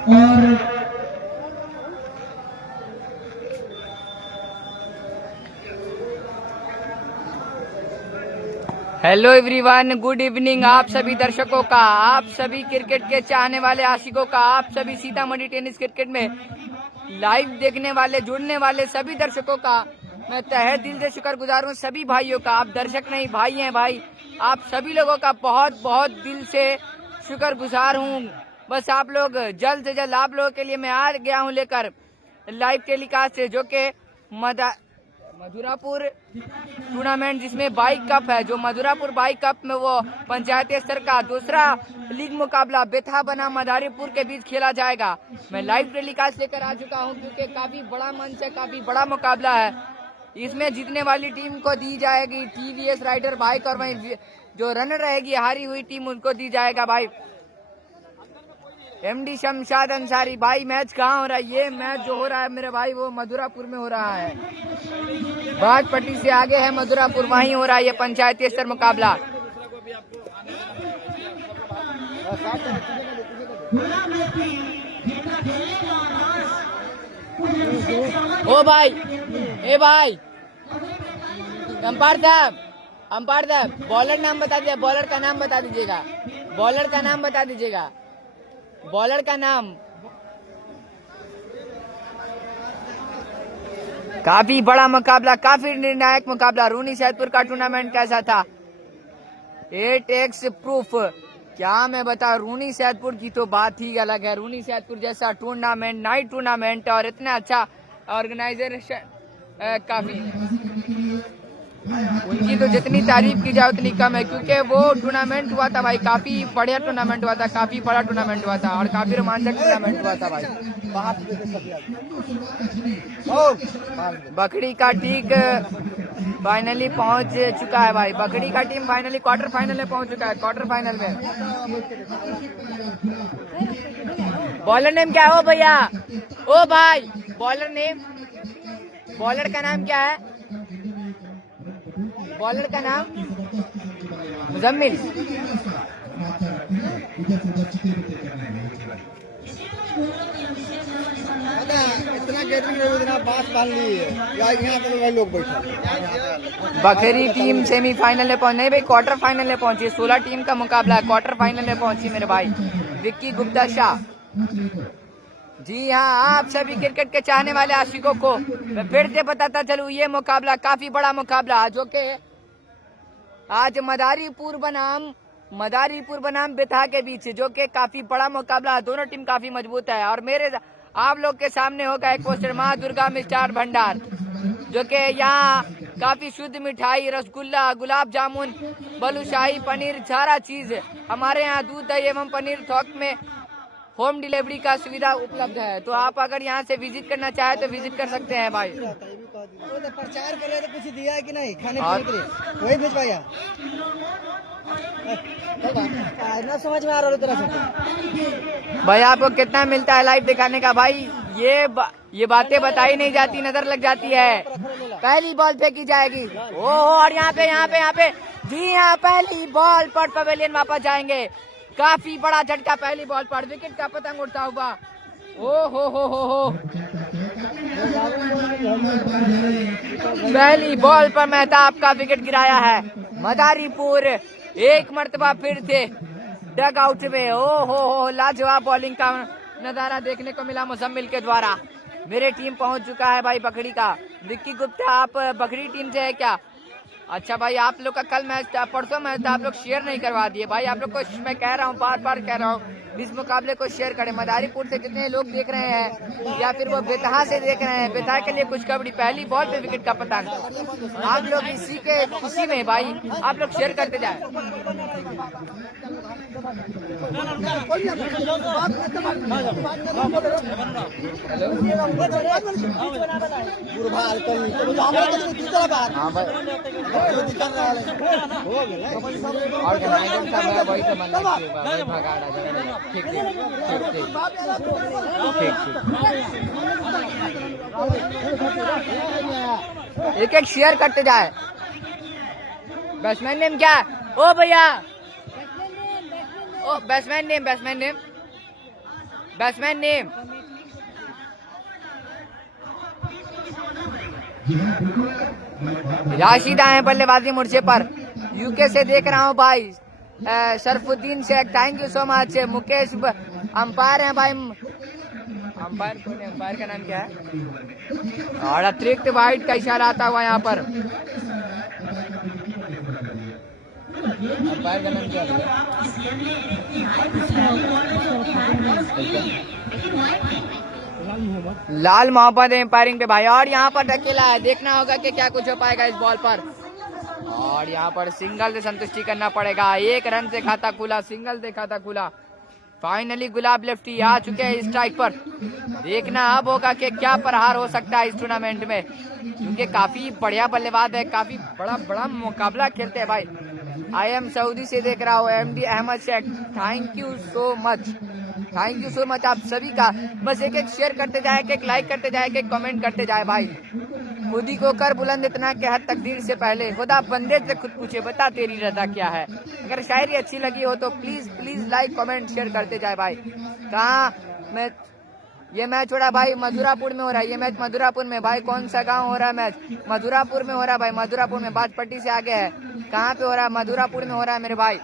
और hello everyone, good evening आप सभी दर्शकों का, आप सभी क्रिकेट के चाहने वाले आशिकों का, आप सभी सीतामढ़ी टेनिस क्रिकेट में लाइव देखने वाले, जुड़ने वाले सभी दर्शकों का मैं तहे दिल से शुक्रगुजार हूँ। सभी भाइयों का, आप दर्शक नहीं भाई हैं भाई, आप सभी लोगों का बहुत बहुत दिल से शुक्रगुजार हूँ। बस आप लोग जल्द से जल्द, आप लोगों के लिए मैं आ गया हूँ लेकर लाइव टेलीकास्ट से, जो कि मधुरापुर टूर्नामेंट जिसमें बाइक कप है, जो मधुरापुर बाइक कप में वो पंचायती स्तर का दूसरा लीग मुकाबला बेथा बनाम मदारीपुर के बीच खेला जाएगा। मैं लाइव टेलीकास्ट लेकर आ चुका हूं क्योंकि काफी बड़ा मंच है, काफी बड़ा मुकाबला है। इसमें जीतने वाली टीम को दी जाएगी टीवीएस राइडर बाइक, और वहीं जो रनर रहेगी, हारी हुई टीम, उनको दी जाएगा भाई एमडी शमशाद अंसारी। भाई मैच कहाँ हो रहा है? ये मैच जो हो रहा है मेरे भाई वो मधुरापुर में हो रहा है, बाजपट्टी से आगे है मधुरापुर, वहीं हो रहा है ये पंचायती स्तर मुकाबला। ओ भाई, ए भाई, अंपायर साहब बॉलर नाम बता दीजिए, बॉलर का नाम बता दीजिएगा, बॉलर का नाम बता दीजिएगा, बॉलर का नाम। काफी बड़ा मुकाबला, काफी निर्णायक मुकाबला। रूनी सैदपुर का टूर्नामेंट कैसा था? 8x प्रूफ, क्या मैं बता, रूनी सैदपुर की तो बात ही अलग है। रूनी सैदपुर जैसा टूर्नामेंट, नाइट टूर्नामेंट, और इतना अच्छा ऑर्गेनाइजेशन, काफी उनकी तो जितनी तारीफ की जाए उतनी कम है, क्योंकि वो टूर्नामेंट हुआ था भाई, काफी बढ़िया टूर्नामेंट हुआ था, काफी बड़ा टूर्नामेंट हुआ था और काफी रोमांचक टूर्नामेंट हुआ था भाई। बकड़ी का ठीक फाइनली पहुंच चुका है भाई, बकड़ी का टीम फाइनली क्वार्टर फाइनल में पहुंच चुका है। क्वार्टर फाइनल में बॉलर नेम क्या है? ओ भैया, ओ भाई, बॉलर नेम, बॉलर का नाम क्या है? बॉलर का नाम मुजम्मिल। इतना गैदरिंग बात बांध ली है, यहाँ पे लोग बैठे। बकरी टीम सेमीफाइनल में पहुंची, नहीं भाई क्वार्टर फाइनल में पहुंची। 16 टीम का मुकाबला है, क्वार्टर फाइनल में पहुंची मेरे भाई विक्की गुप्ता शाह। जी हाँ, आप सभी क्रिकेट के चाहने वाले आशिकों को मैं फिर से बताता चलूं, ये मुकाबला काफी बड़ा मुकाबला, जो कि आज मदारीपुर बनाम बेथा के बीच, जो कि काफी बड़ा मुकाबला है। दोनों टीम काफी मजबूत है। और मेरे आप लोग के सामने होगा एक पोस्टर, माँ दुर्गा मिष्ठान भंडार, जो कि यहाँ काफी शुद्ध मिठाई, रसगुल्ला, गुलाब जामुन, बलूशाही, पनीर, सारा चीज हमारे यहाँ दूध, दही एवं पनीर थोक में होम डिलीवरी का सुविधा उपलब्ध है। तो आप अगर यहाँ से विजिट करना चाहे तो विजिट कर सकते हैं भाई। प्रचार कर रहे थे, कुछ दिया है कि नहीं खाने पीने के लिए? वही भिजवाया ना, समझ में आ रहा तरह से भाई। आपको कितना मिलता है लाइव दिखाने का भाई? ये बातें बताई नहीं जाती, नजर लग जाती है। पहली बॉल फेंकी जाएगी, और यहाँ पे जी हाँ, पहली बॉल पर पवेलियन वापस जाएंगे। काफी बड़ा झटका पहली बॉल पर, विकेट का पतंग उड़ता हुआ। ओ हो पहली बॉल पर मेहताब का विकेट गिराया है। मदारीपुर एक मर्तबा फिर से डग आउट में। ओ हो लाजवाब बॉलिंग का नजारा देखने को मिला मुजम्मिल के द्वारा। मेरे टीम पहुंच चुका है भाई बकड़ी का। विक्की गुप्ता, आप बकड़ी टीम से है क्या? अच्छा भाई, आप लोग का कल मैच था, परसों मैच था, आप लोग शेयर नहीं करवा दिए भाई। आप लोग को मैं कह रहा हूँ, बार बार कह रहा हूँ, इस मुकाबले को शेयर करें। मदारीपुर से जितने लोग देख रहे हैं या फिर वो बेतहा से देख रहे हैं, बेतहा के लिए कुछ कबड्डी, पहली बॉल पे विकेट का पतंग। आप लोग इसी के खुशी में भाई आप लोग शेयर करते जाए। एक एक शेयर करते जाए। बैट्समैन नेम क्या है? ओ भैया, ओ batsman name batsman name. Rashid आए बल्लेबाजी मोर्चे पर, यूके से देख रहा हूँ भाई। Sharafuddin Sheikh, thank you so much. Mukesh umpire है भाई। अंपायर कौन है? अंपायर का नाम क्या है? और अतिरिक्त वाइड का इशारा आता हुआ यहाँ पर। अंपायर का नाम क्या है? लाल मोहम्मद एम्पायरिंग पे भाई। और यहाँ पर ढकेला है, देखना होगा कि क्या कुछ हो पाएगा इस बॉल पर। और यहाँ पर सिंगल से संतुष्टि करना पड़ेगा। 1 रन से खाता खुला, सिंगल से खाता खुला। फाइनली गुलाब लेफ्टी आ चुके हैं स्ट्राइक पर। देखना अब होगा कि क्या प्रहार हो सकता है इस टूर्नामेंट में, क्योंकि काफी बढ़िया बल्लेबाज है, काफी बड़ा मुकाबला खेलते हैं भाई। आई एम सऊदी से देख रहा हूँ MD Ahmed Sheikh, thank you so much, thank you so much आप सभी का। बस एक शेयर करते जाए, एक लाइक करते जाए, एक कमेंट करते जाए भाई। खुद ही को कर बुलंद इतना कि हर तकदीर से पहले खुदा बंदे से खुद पूछे बता तेरी रजा क्या है। अगर शायरी अच्छी लगी हो तो प्लीज लाइक कमेंट शेयर करते जाए भाई। कहाँ मैं ये मैच हो रहा है भाई? मधुरापुर में हो रहा है ये मैच, मधुरापुर में भाई। कौन सा गांव हो रहा है मैच? मधुरापुर में हो रहा है भाई, मधुरापुर में। बाजपट्टी से आगे है। कहाँ पे हो रहा है? मधुरापुर में हो रहा है मेरे भाई।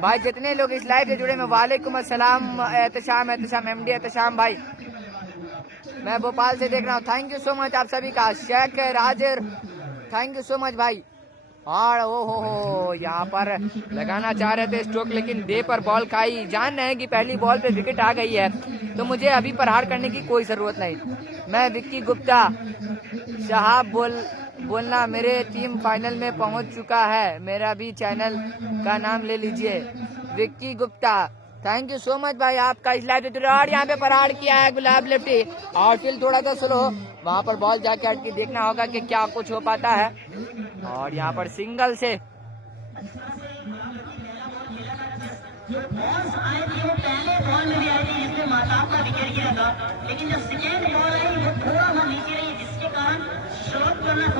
भाई जितने लोग इस लाइव से जुड़े में वालेकुम अस्सलाम। एहतशाम MD एहतशाम भाई, मैं भोपाल से देख रहा हूँ। थैंक यू सो मच आप सभी का। Sheikh Rajar, thank you so much भाई। और हो यहाँ पर लगाना चाह रहे थे स्ट्रोक, लेकिन डे पर बॉल खाई। जान रहे हैं कि पहली बॉल पे विकेट आ गई है, तो मुझे अभी प्रहार करने की कोई जरूरत नहीं। मैं विक्की गुप्ता साहब बोलना, मेरे टीम फाइनल में पहुंच चुका है। मेरा भी चैनल का नाम ले लीजिए, Vicky Gupta. Thank you so much भाई आपका इस लाइव से। और यहाँ पे प्रहार किया है गुलाब लेफ्टी। और फिर थोड़ा सा स्लो, वहां पर बॉल जाके अटकी। देखना होगा कि क्या कुछ हो पाता है। और यहाँ पर सिंगल से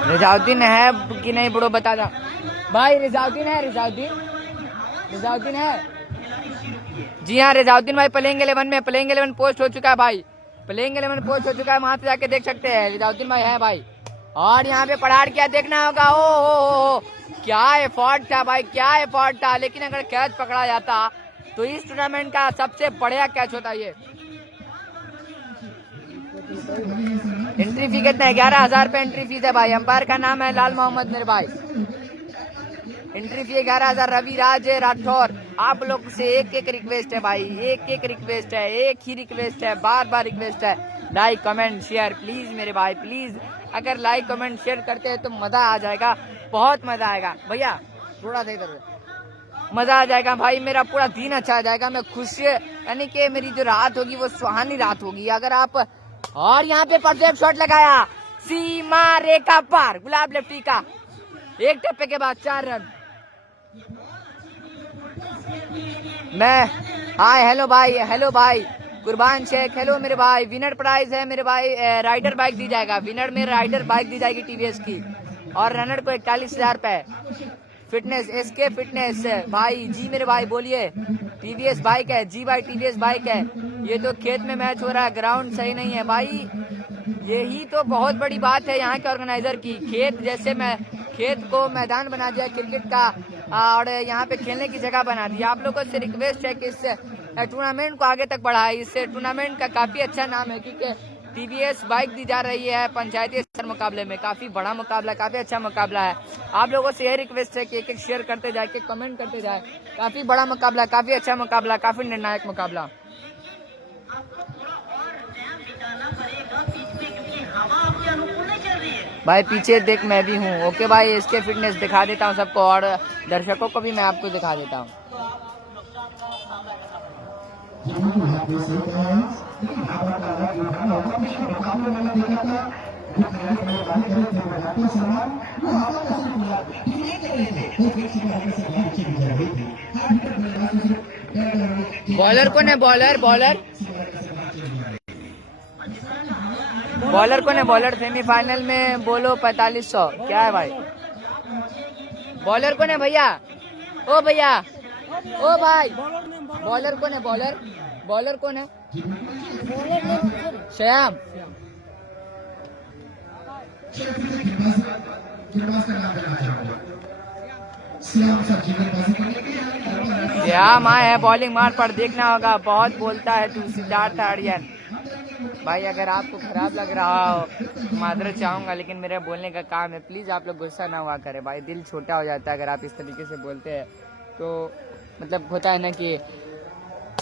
रिजाउद्दीन है कि नहीं ब्रो बता दो भाई। रिजाउद्दीन है, रिजाउद्दीन है। जी हाँ रिजाउद्दीन भाई प्लेइंग 11 में, प्लेइंग 11 पोस्ट हो चुका है भाई, प्लेइंग 11 पोस्ट हो चुका है। वहां से जाके देख सकते हैं रिजाउद्दीन भाई है भाई। और यहाँ पे प्रहार किया, देखना होगा। ओ क्या एफर्ट था भाई, क्या एफर्ट था। लेकिन अगर कैच पकड़ा जाता तो इस टूर्नामेंट का सबसे बढ़िया कैच होता ये। एंट्री फी कितना है? 11,000 रुपए एंट्री फीस है भाई। अंपायर का नाम है लाल मोहम्मद मेरे भाई। Entry fee 11,000। रवि राज राठौर, आप लोग से एक रिक्वेस्ट है भाई, एक रिक्वेस्ट है, एक ही रिक्वेस्ट है, बार रिक्वेस्ट है। लाइक कमेंट शेयर प्लीज मेरे भाई, प्लीज। अगर लाइक कमेंट शेयर करते हैं तो मजा आ जाएगा, बहुत मजा आएगा भैया। थोड़ा सा इधर मजा आ जाएगा भाई, मेरा पूरा दिन अच्छा आ जाएगा। मैं खुश, यानी कि मेरी जो रात होगी वो सुहानी रात होगी अगर आप। और यहाँ पे परफेक्ट शॉट लगाया, सीमा रेखा पार, गुलाब लेफ्टी का। एक टप्पे के बाद 4 रन। मैं हाय हेलो भाई कुर्बान शेख, हेलो मेरे भाई। विनर प्राइज है मेरे भाई, राइडर बाइक दी जाएगा। विनर में राइडर बाइक दी जाएगी TVS की। और रनर को 41,000 रुपए। फिटनेस SK फिटनेस भाई जी मेरे भाई बोलिए। TVS बाइक है जी भाई, TVS बाइक है। ये तो खेत में मैच हो रहा है, ग्राउंड सही नहीं है भाई। यही तो बहुत बड़ी बात है यहाँ के ऑर्गेनाइजर की। खेत जैसे मैं खेत को मैदान बना दिया क्रिकेट का, और यहाँ पे खेलने की जगह बना दी। आप लोगों से रिक्वेस्ट है कि इस टूर्नामेंट को आगे तक बढ़ाए। इस टूर्नामेंट का काफी अच्छा नाम है, क्योंकि TVS बाइक दी जा रही है पंचायती स्तर मुकाबले में। काफी बड़ा मुकाबला, काफी अच्छा मुकाबला है। आप लोगों से यह रिक्वेस्ट है कि एक शेयर करते जाए, एक कमेंट करते जाए। काफी बड़ा मुकाबला, काफी अच्छा मुकाबला, काफी निर्णायक मुकाबला। भाई पीछे देख, मैं भी हूँ। ओके भाई, इसके फिटनेस दिखा देता हूँ सबको, और दर्शकों को भी मैं आपको दिखा देता हूँ। बॉलर कौन है? बॉलर कौन है? बॉलर सेमीफाइनल में बोलो 4500। क्या है भाई? बॉलर कौन है भैया? ओ भैया, ओ भाई, बॉलर कौन है? बॉलर कौन है? श्याम श्याम आए है बॉलिंग मार पर, देखना होगा। बहुत बोलता है तू सिद्धार्थ आर्यन। भाई अगर आपको खराब लग रहा हो माजरत चाहूंगा, लेकिन मेरे बोलने का काम है, प्लीज आप लोग गुस्सा ना हुआ करें भाई, दिल छोटा हो जाता है अगर आप इस तरीके से बोलते हैं तो। मतलब होता है ना कि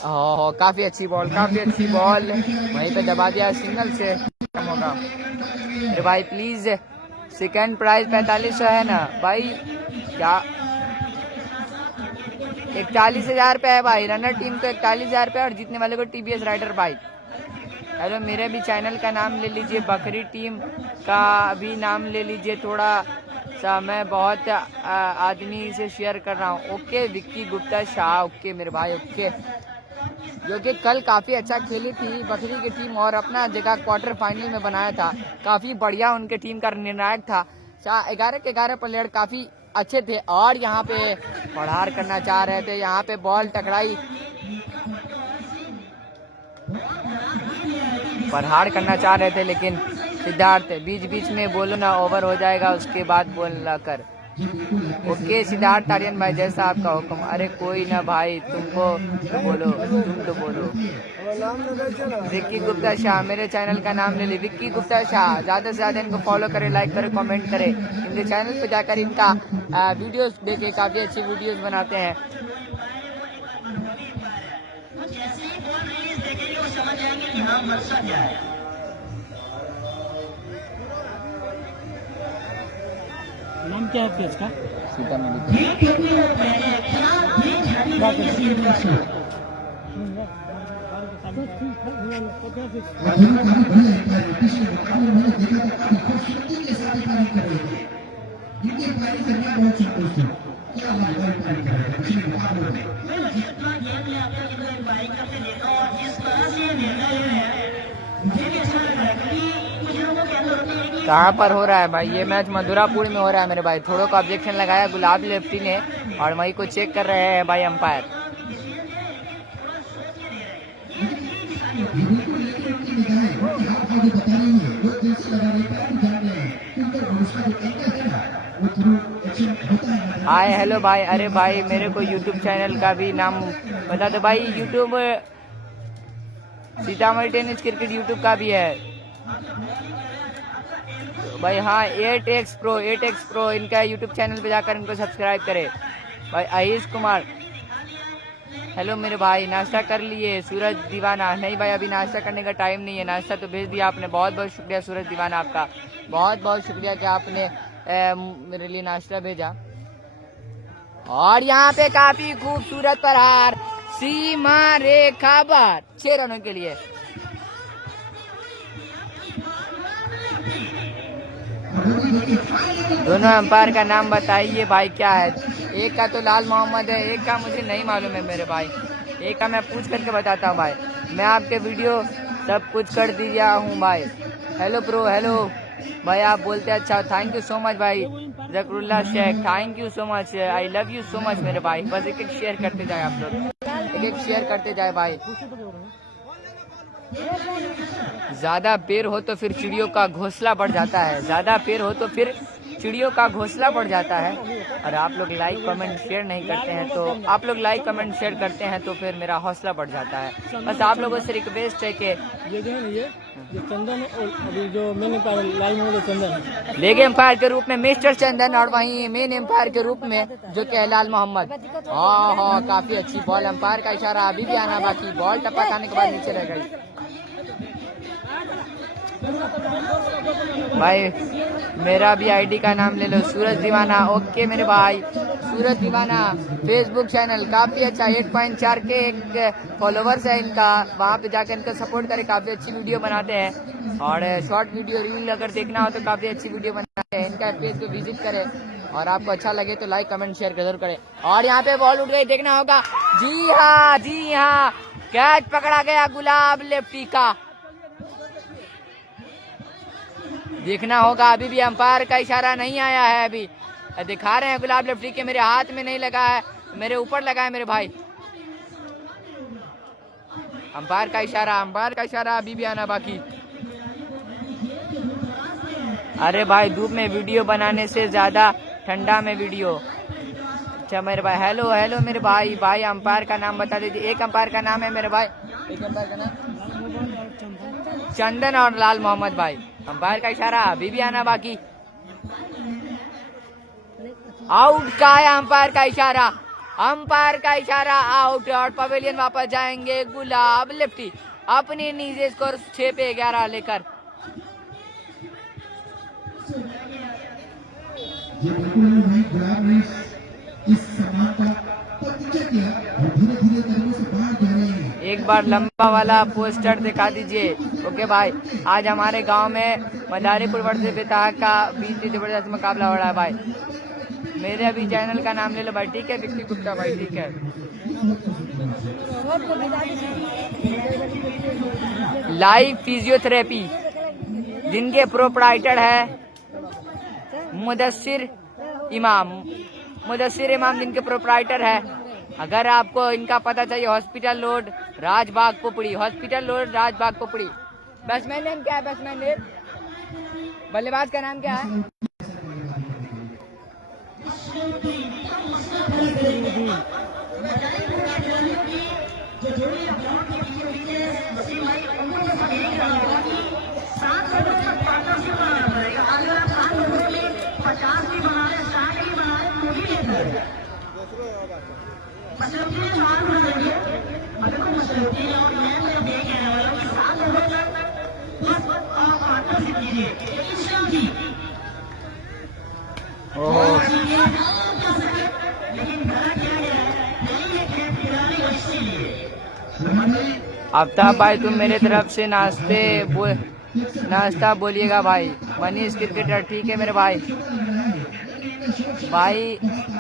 काफी अच्छी बॉल, काफी अच्छी बॉल, वहीं पे दबा दिया, सिंगल से कम होगा। अरे भाई प्लीज, सेकंड प्राइज 4500 है ना भाई, क्या 41,000 रुपये है भाई। रनर टीम को 41,000 रुपये और जीतने वाले को TVS राइडर बाइक। हेलो, मेरे भी चैनल का नाम ले लीजिए, बकरी टीम का भी नाम ले लीजिए थोड़ा सा, मैं बहुत आदमी से शेयर कर रहा हूँ। ओके विक्की गुप्ता शाह, ओके मेरे भाई, ओके। जो कि कल काफी अच्छा खेली थी बकरी की टीम और अपना जगह क्वार्टर फाइनल में बनाया था, काफी बढ़िया उनके टीम का निर्णायक था। 11 के 11 प्लेयर काफी अच्छे थे और यहाँ पे पढ़ार करना चाह रहे थे, यहाँ पे बॉल टकराई, पढ़ाड़ करना चाह रहे थे, लेकिन सिद्धार्थ बीच बीच में बोलो ना, ओवर हो जाएगा उसके बाद बोलना कर। ओके सिद्धार्थ आर्यन भाई, जैसा आपका हुक्म। अरे कोई ना भाई, तुमको बोलो, तुम तो बोलो। विक्की गुप्ता शाह, मेरे चैनल का नाम ले ली, विक्की गुप्ता शाह। ज्यादा से ज्यादा इनको फॉलो करें, लाइक करें, कमेंट करें। इनके चैनल पे जाकर इनका वीडियोस देखें, काफी अच्छी वीडियोस बनाते हैं। नाम क्या है पेज का? सीतामढ़ी। कहाँ पर हो रहा है भाई ये मैच? मधुरापुर में हो रहा है मेरे भाई। थोड़ा का ऑब्जेक्शन लगाया गुलाब लेफ्टी ने और वही को चेक कर रहे हैं भाई अंपायर। हाय हेलो भाई। अरे भाई मेरे को यूट्यूब चैनल का भी नाम बता दो भाई। YouTube Sitamarhi tennis cricket YouTube का भी है भाई। हाँ 8x प्रो इनका यूट्यूब चैनल पे जाकर इनको सब्सक्राइब करें भाई। आयुष कुमार, हेलो मेरे भाई, नाश्ता कर लिए? सूरज दीवाना, नहीं भाई अभी नाश्ता करने का टाइम नहीं है, नाश्ता तो भेज दिया आपने। बहुत बहुत शुक्रिया सूरज दीवाना, आपका बहुत बहुत शुक्रिया कि आपने मेरे लिए नाश्ता भेजा। और यहाँ पे काफी खूबसूरत प्रहार, सीमा रेखा बार 6 रनों के लिए। दोनों अंपायर का नाम बताइए भाई, क्या है? एक का तो लाल मोहम्मद है, एक का मुझे नहीं मालूम है मेरे भाई, एक का मैं पूछ करके बताता हूँ भाई। मैं आपके वीडियो सब कुछ कर दिया हूँ भाई। हेलो ब्रो, हेलो भाई, आप बोलते अच्छा, थैंक यू सो मच भाई। Zakarullah Sheikh, thank you so much, I love you so much मेरे भाई। बस एक एक शेयर करते जाए आप लोग, एक एक शेयर करते जाए भाई। ज्यादा पेड़ हो तो फिर चिड़ियों का घोंसला बढ़ जाता है, ज्यादा पेड़ हो तो फिर चिड़ियों का घोंसला बढ़ जाता है। और आप लोग लाइक कमेंट शेयर नहीं करते हैं, तो आप लोग लाइक कमेंट शेयर करते हैं तो फिर मेरा हौसला बढ़ जाता है। बस आप लोगों से रिक्वेस्ट है कि ये जो है ना, ये चंदन और अभी जो मेन एम्पायर लाल मोहम्मद चंदन, लेग एम्पायर के रूप में मिस्टर चंदन और वहीं मेन एम्पायर के रूप में जो कि लाल मोहम्मद। हाँ काफी अच्छी बॉल, एम्पायर का इशारा अभी भी आना बाकी। बॉल टप्पा खाने के बाद नीचे रह गई भाई। मेरा भी आईडी का नाम ले लो, सूरज दीवाना। ओके मेरे भाई, सूरज दीवाना फेसबुक चैनल काफी अच्छा, 1.4 के एक फॉलोवर्स है इनका, वहाँ पे जाकर इनको सपोर्ट करें, काफी अच्छी वीडियो बनाते हैं। और शॉर्ट वीडियो रील अगर देखना हो तो काफी अच्छी वीडियो बनाते हैं, इनका पेज को विजिट करें। और आपको अच्छा लगे तो लाइक कमेंट शेयर जरूर करें। और यहाँ पे बॉल उठ गई, देखना होगा। जी हाँ, कैच पकड़ा गया गुलाब लेफ्टी का, देखना होगा। अभी भी अंपायर का इशारा नहीं आया है, अभी दिखा रहे हैं गुलाब लेफ्टी के, मेरे हाथ में नहीं लगा है, मेरे ऊपर लगा है मेरे भाई। अंपायर का इशारा अभी भी आना बाकी। अरे भाई धूप में वीडियो बनाने से ज्यादा ठंडा में वीडियो। अच्छा मेरे भाई, हेलो मेरे भाई अंपायर का नाम बता दीजिए। एक अंपायर का नाम है मेरे भाई, एक अंपायर का नाम चंदन और लाल मोहम्मद भाई। अंपायर का इशारा अभी भी आना बाकी। आउट का है अंपायर का इशारा आउट। और पवेलियन वापस जाएंगे गुलाब लेफ्टी अपनी नीचे स्कोर 6 पे 11 लेकर। ये बिल्कुल नहीं गुलाब ने इस सामान का परिचय किया और धीरे-धीरे कदमों से बाहर जा रहे हैं। एक बार लंबा वाला पोस्टर दिखा दीजिए। ओके भाई, आज हमारे गांव में मदारीपुर वर्सेस बेताब का बीच जबरदस्त मुकाबला हो रहा है भाई। मेरे अभी चैनल का नाम ले लो भाई, ठीक है विक्की गुप्ता भाई, ठीक है। लाइव फिजियोथेरेपी जिनके प्रोप्राइटर है मुदस्सिर इमाम जिनके प्रोप्राइटर है। अगर आपको इनका पता चाहिए, hospital road Rajbagh Pupri. Batsman name क्या है? बल्लेबाज का नाम क्या है? आफ्ताब भाई तुम मेरे तरफ से नाश्ता बोलिएगा भाई। मनीष क्रिकेटर, ठीक है मेरे भाई।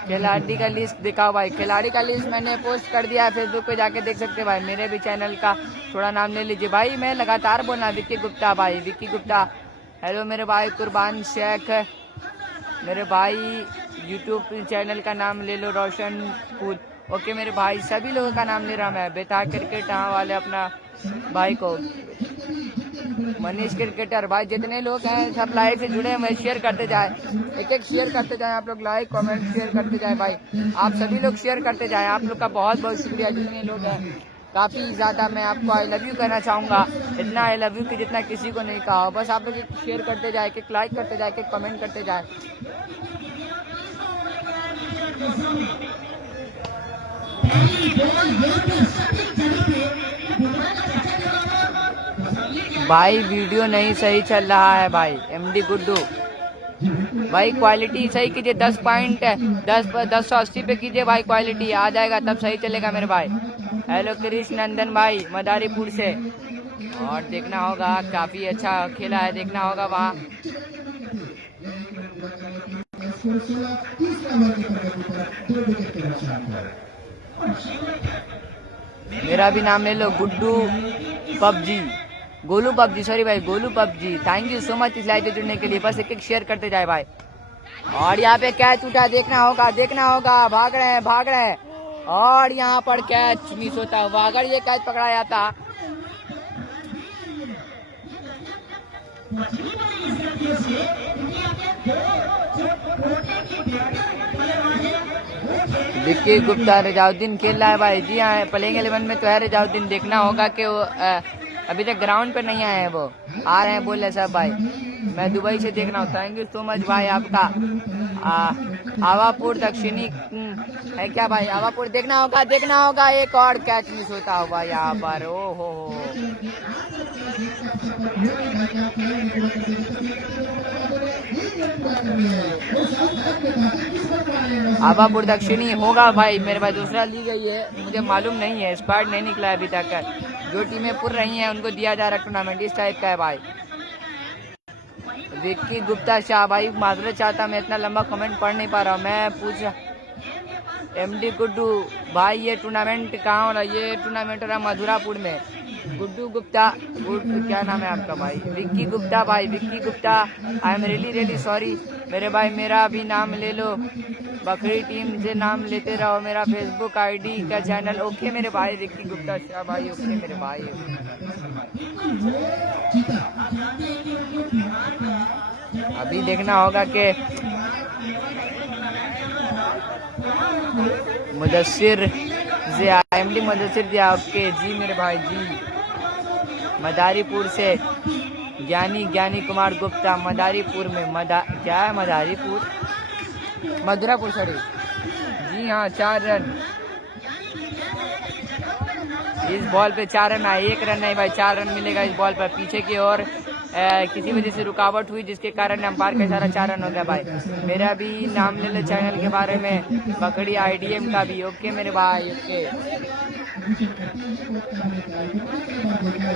खिलाड़ी का लिस्ट दिखाओ भाई। खिलाड़ी का लिस्ट मैंने पोस्ट कर दिया है फेसबुक पे, जाके देख सकते हैं भाई। मेरे भी चैनल का थोड़ा नाम ले लीजिए भाई। मैं लगातार बोलना विक्की गुप्ता। हेलो मेरे भाई कुर्बान शेख। मेरे भाई यूट्यूब चैनल का नाम ले लो रोशनपुर। ओके मेरे भाई, सभी लोगों का नाम ले रहा मैं। बेताब क्रिकेट वाले अपना भाई को, मनीष क्रिकेटर भाई, जितने लोग हैं सब लाइव से जुड़े हैं, शेयर करते जाए, एक शेयर करते जाए आप लोग। लाइक कमेंट शेयर करते जाए भाई, आप सभी लोग शेयर करते जाए। आप लोग का बहुत बहुत शुक्रिया। जितने लोग हैं काफ़ी ज़्यादा, मैं आपको आई लव यू कहना चाहूँगा। इतना आई लव यू कि जितना किसी को नहीं कहा। बस आप लोग एक शेयर करते जाए, एक लाइक करते जाए, एक कमेंट करते जाए। भाई वीडियो नहीं सही चल रहा है भाई। एमडी गुड्डू भाई क्वालिटी सही कीजिए। 10 पॉइंट है, 1080 पे कीजिए भाई। क्वालिटी आ जाएगा तब सही चलेगा मेरे भाई। हेलो कृष्ण नंदन भाई मदारीपुर से। और देखना होगा, काफी अच्छा खेला है, देखना होगा वहाँ। मेरा भी नाम ले लो, Guddu PUBG, Golu PUBG, sorry भाई Golu PUBG. Thank you so much इस लाइव से जुड़ने के लिए। बस एक शेयर करते जाए भाई। और यहाँ पे कैच उठा, देखना होगा। भाग रहे हैं और यहाँ पर कैच मिस होता हुआ अगर ये कैच पकड़ा जाता। विक्की गुप्ता रजाउद्दीन खेल रहा है भाई। जी हाँ, प्लेइंग 11 में तो है रजाउद्दीन। देखना होगा कि वो अभी तक ग्राउंड पे नहीं आए हैं, वो आ रहे हैं बोल रहे सब भाई। मैं दुबई से देखना हूँ। थैंक यू सो मच भाई आपका। आवापुर दक्षिणी है क्या भाई? आवापुर देखना होगा। एक और कैच मिस होता हुआ यहाँ पर। ओ हो आवापुर दक्षिणी होगा भाई मेरे भाई। दूसरा ली गई है, मुझे मालूम नहीं है, स्क्वाड नहीं निकला है अभी तक। जो टीमें पुर रही हैं उनको दिया जा रहा टूर्नामेंट, इस टाइप का है भाई। विक्की गुप्ता शाह भाई माजरत चाहता, मैं इतना लंबा कमेंट पढ़ नहीं पा रहा हूँ। मैं पूछ एमडी गुड्डू भाई, ये टूर्नामेंट कहाँ हो रहा है? ये टूर्नामेंट हो रहा है मधुरापुर में। गुड्डू गुप्ता, क्या नाम है आपका भाई? विक्की गुप्ता भाई, विक्की गुप्ता। आई एम रियली सॉरी मेरे भाई, मेरा भी नाम ले लो, बकरी टीम से नाम लेते रहो, मेरा फेसबुक आईडी का चैनल। ओके मेरे भाई विक्की गुप्ता शाह भाई, ओके मेरे भाई। अभी देखना होगा कि मुदस्सिर IMD मुदस्सिर जी, ओके जी मेरे भाई जी। मदारीपुर से ज्ञानी कुमार गुप्ता, मदारीपुर में क्या है मदारीपुर, मधुरापुर सॉरी जी हाँ। 4 रन इस बॉल पे, 4 रन आए, 1 रन नहीं भाई, 4 रन मिलेगा इस बॉल पर। पीछे की ओर किसी वजह से रुकावट हुई जिसके कारण अंपायर का इशारा 4 रन हो गया भाई। मेरा भी नाम ले लो चैनल के बारे में, बकड़ी IDM का भी। ओके मेरे भाई ओके।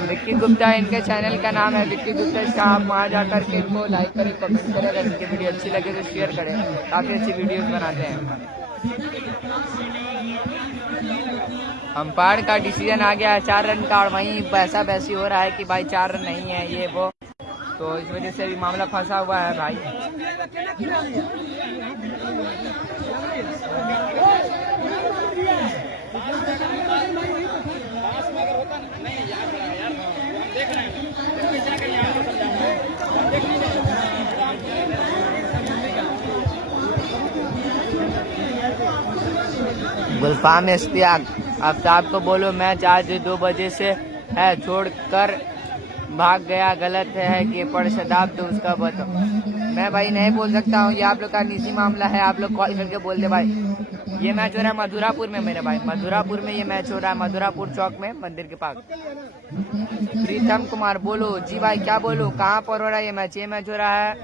विक्की गुप्ता इनके चैनल का नाम है, विक्की गुप्ता शाह। आप वहाँ जाकर के इनको लाइक करें, कमेंट करें, अगर इनकी वीडियो अच्छी लगे तो शेयर करें, काफ़ी अच्छी वीडियोस बनाते हैं। अंपायर का डिसीजन आ गया है 4 रन का, और वहीं पैसा वैसी हो रहा है कि भाई 4 रन नहीं है ये वो, तो इस वजह से भी मामला फंसा हुआ है भाई। गुलफाम इश्तियाक, आफ्ताब को बोलो मैच आज 2 बजे से है, छोड़कर भाग गया, गलत है कि पढ़ शदाब, तो उसका बताओ। मैं भाई नहीं बोल सकता हूँ, ये आप लोग का निजी मामला है, आप लोग कॉल करके बोल दे भाई। ये मैच हो रहा है मधुरापुर में मेरे भाई, मधुरापुर में ये मैच हो रहा है, मधुरापुर चौक में मंदिर के पास। प्रीतम कुमार बोलो जी भाई, क्या बोलूं, कहाँ पर हो रहा है ये मैच? ये मैच हो रहा है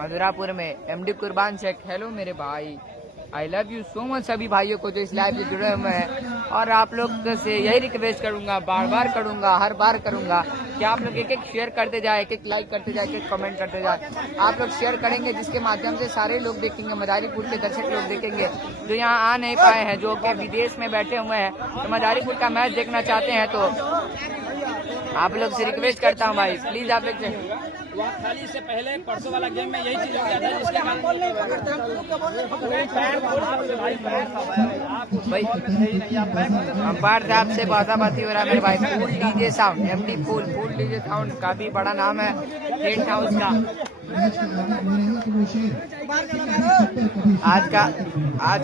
मधुरापुर में, MD कुर्बान शेख। हेलो मेरे भाई, आई लव यू सो मच सभी भाइयों को जो इस लाइव से जुड़े हुए हैं, और आप लोग से यही रिक्वेस्ट करूंगा, बार बार करूंगा, हर बार करूंगा कि आप लोग एक शेयर करते जाए, एक लाइक करते जाए, एक कमेंट करते जाए। आप लोग शेयर करेंगे जिसके माध्यम से सारे लोग देखेंगे, मदारीपुर के दर्शक लोग देखेंगे जो यहाँ आ नहीं पाए हैं, जो कि विदेश में बैठे हुए हैं, तो मदारीपुर का मैच देखना चाहते हैं, तो आप लोग से रिक्वेस्ट करता हूँ भाई प्लीज आप लोग खाली से पहले परसों वाला गेम में यही चीज हो गया था, जिसके भाई अंपायर साहब से बाताबाती हो रहा है मेरे भाई। Full DJ sound, MD full DJ sound, काफी बड़ा नाम है टेंट हाउस का। आज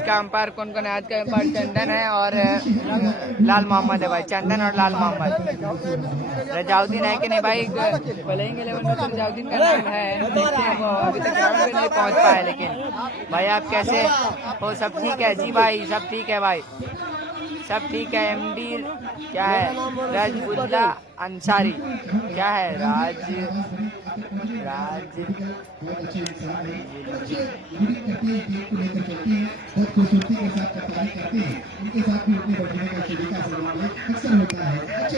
का अंपायर कौन कौन है? आज का अंपायर चंदन है और लाल मोहम्मद है भाई, चंदन और लाल मोहम्मद। रजाउद्दीन है कि नहीं भाई? प्लेइंग 11 में रजाउद्दीन का नाम है, देखते हैं वो अभी तक ग्राउंड में नहीं पहुंच पाए। लेकिन भाई आप कैसे हो? सब ठीक है जी भाई, सब ठीक है भाई, सब ठीक है। MD क्या है? राजउल्ला अंसारी, क्या है? राज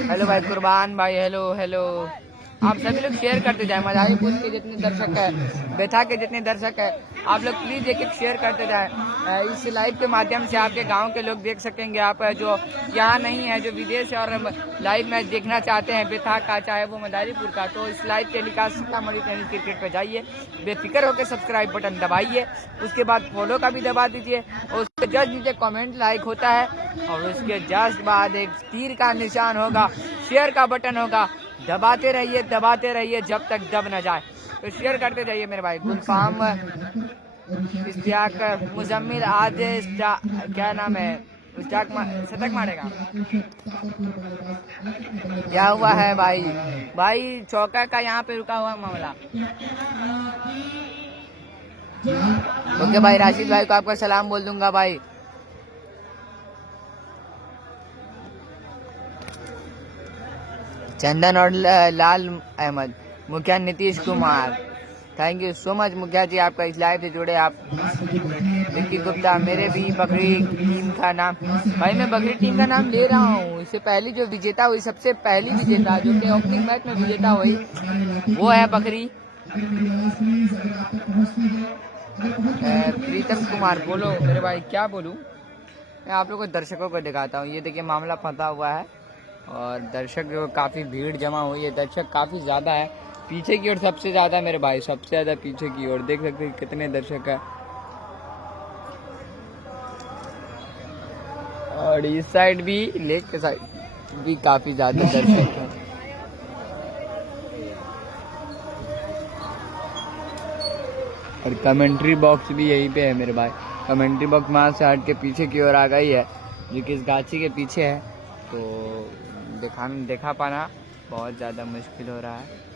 हेलो भाई कुर्बान भाई, हेलो। आप सभी लोग शेयर करते जाए, मदारीपुर के जितने दर्शक है, बेथा के जितने दर्शक है, आप लोग प्लीज एक शेयर करते जाए। इस लाइव के माध्यम से आपके गांव के लोग देख सकेंगे। आप जो यहाँ नहीं है, जो विदेश और लाइव मैच देखना चाहते हैं बेथा का, चाहे वो मदारीपुर का, तो इस live telecast Sitamarhi tennis cricket पे जाइए, बेफिक्र होकर सब्सक्राइब बटन दबाइए, उसके बाद फॉलो का भी दबा दीजिए, और उसके जस्ट नीचे कमेंट लाइक होता है, और उसके जस्ट बाद एक तीर का निशान होगा, शेयर का बटन होगा, दबाते रहिए जब तक दब न जाए। तो शेयर करते जाइए मेरे भाई। गुलफाम इश्तियाक मुजम्मिल आज क्या नाम है? शतक मारेगा, क्या हुआ है भाई चौका का यहाँ पे रुका हुआ मामला। ओके भाई, राशिद भाई को आपका सलाम बोल दूंगा भाई। चंदन और लाल अहमद, मुखिया Nitish Kumar, thank you so much मुखिया जी, आपका इस लाइव से जुड़े आप। विक्की गुप्ता, मेरे भी बकरी टीम का नाम, भाई मैं बकरी टीम का नाम ले रहा हूँ। इससे पहली जो विजेता हुई, सबसे पहली विजेता जो कि ओपनिंग मैच में विजेता हुई, वो है बकरी। प्रीतम कुमार, बोलो मेरे भाई, क्या बोलूँ मैं? आप लोगों को दर्शकों को दिखाता हूँ, ये देखिए मामला फंसा हुआ है, और दर्शक जो काफ़ी भीड़ जमा हुई है, दर्शक काफ़ी ज़्यादा है। पीछे की ओर सबसे ज़्यादा है मेरे भाई, सबसे ज़्यादा पीछे की ओर देख सकते हैं कितने दर्शक है। और इस साइड भी, लेक के साइड भी काफ़ी ज़्यादा दर्शक है। और कमेंट्री बॉक्स भी यहीं पे है मेरे भाई। कमेंट्री बॉक्स वहाँ से हट के पीछे की ओर आ गई है, जो कि इस गाछी के पीछे है, तो देखा पाना बहुत ज़्यादा मुश्किल हो रहा है।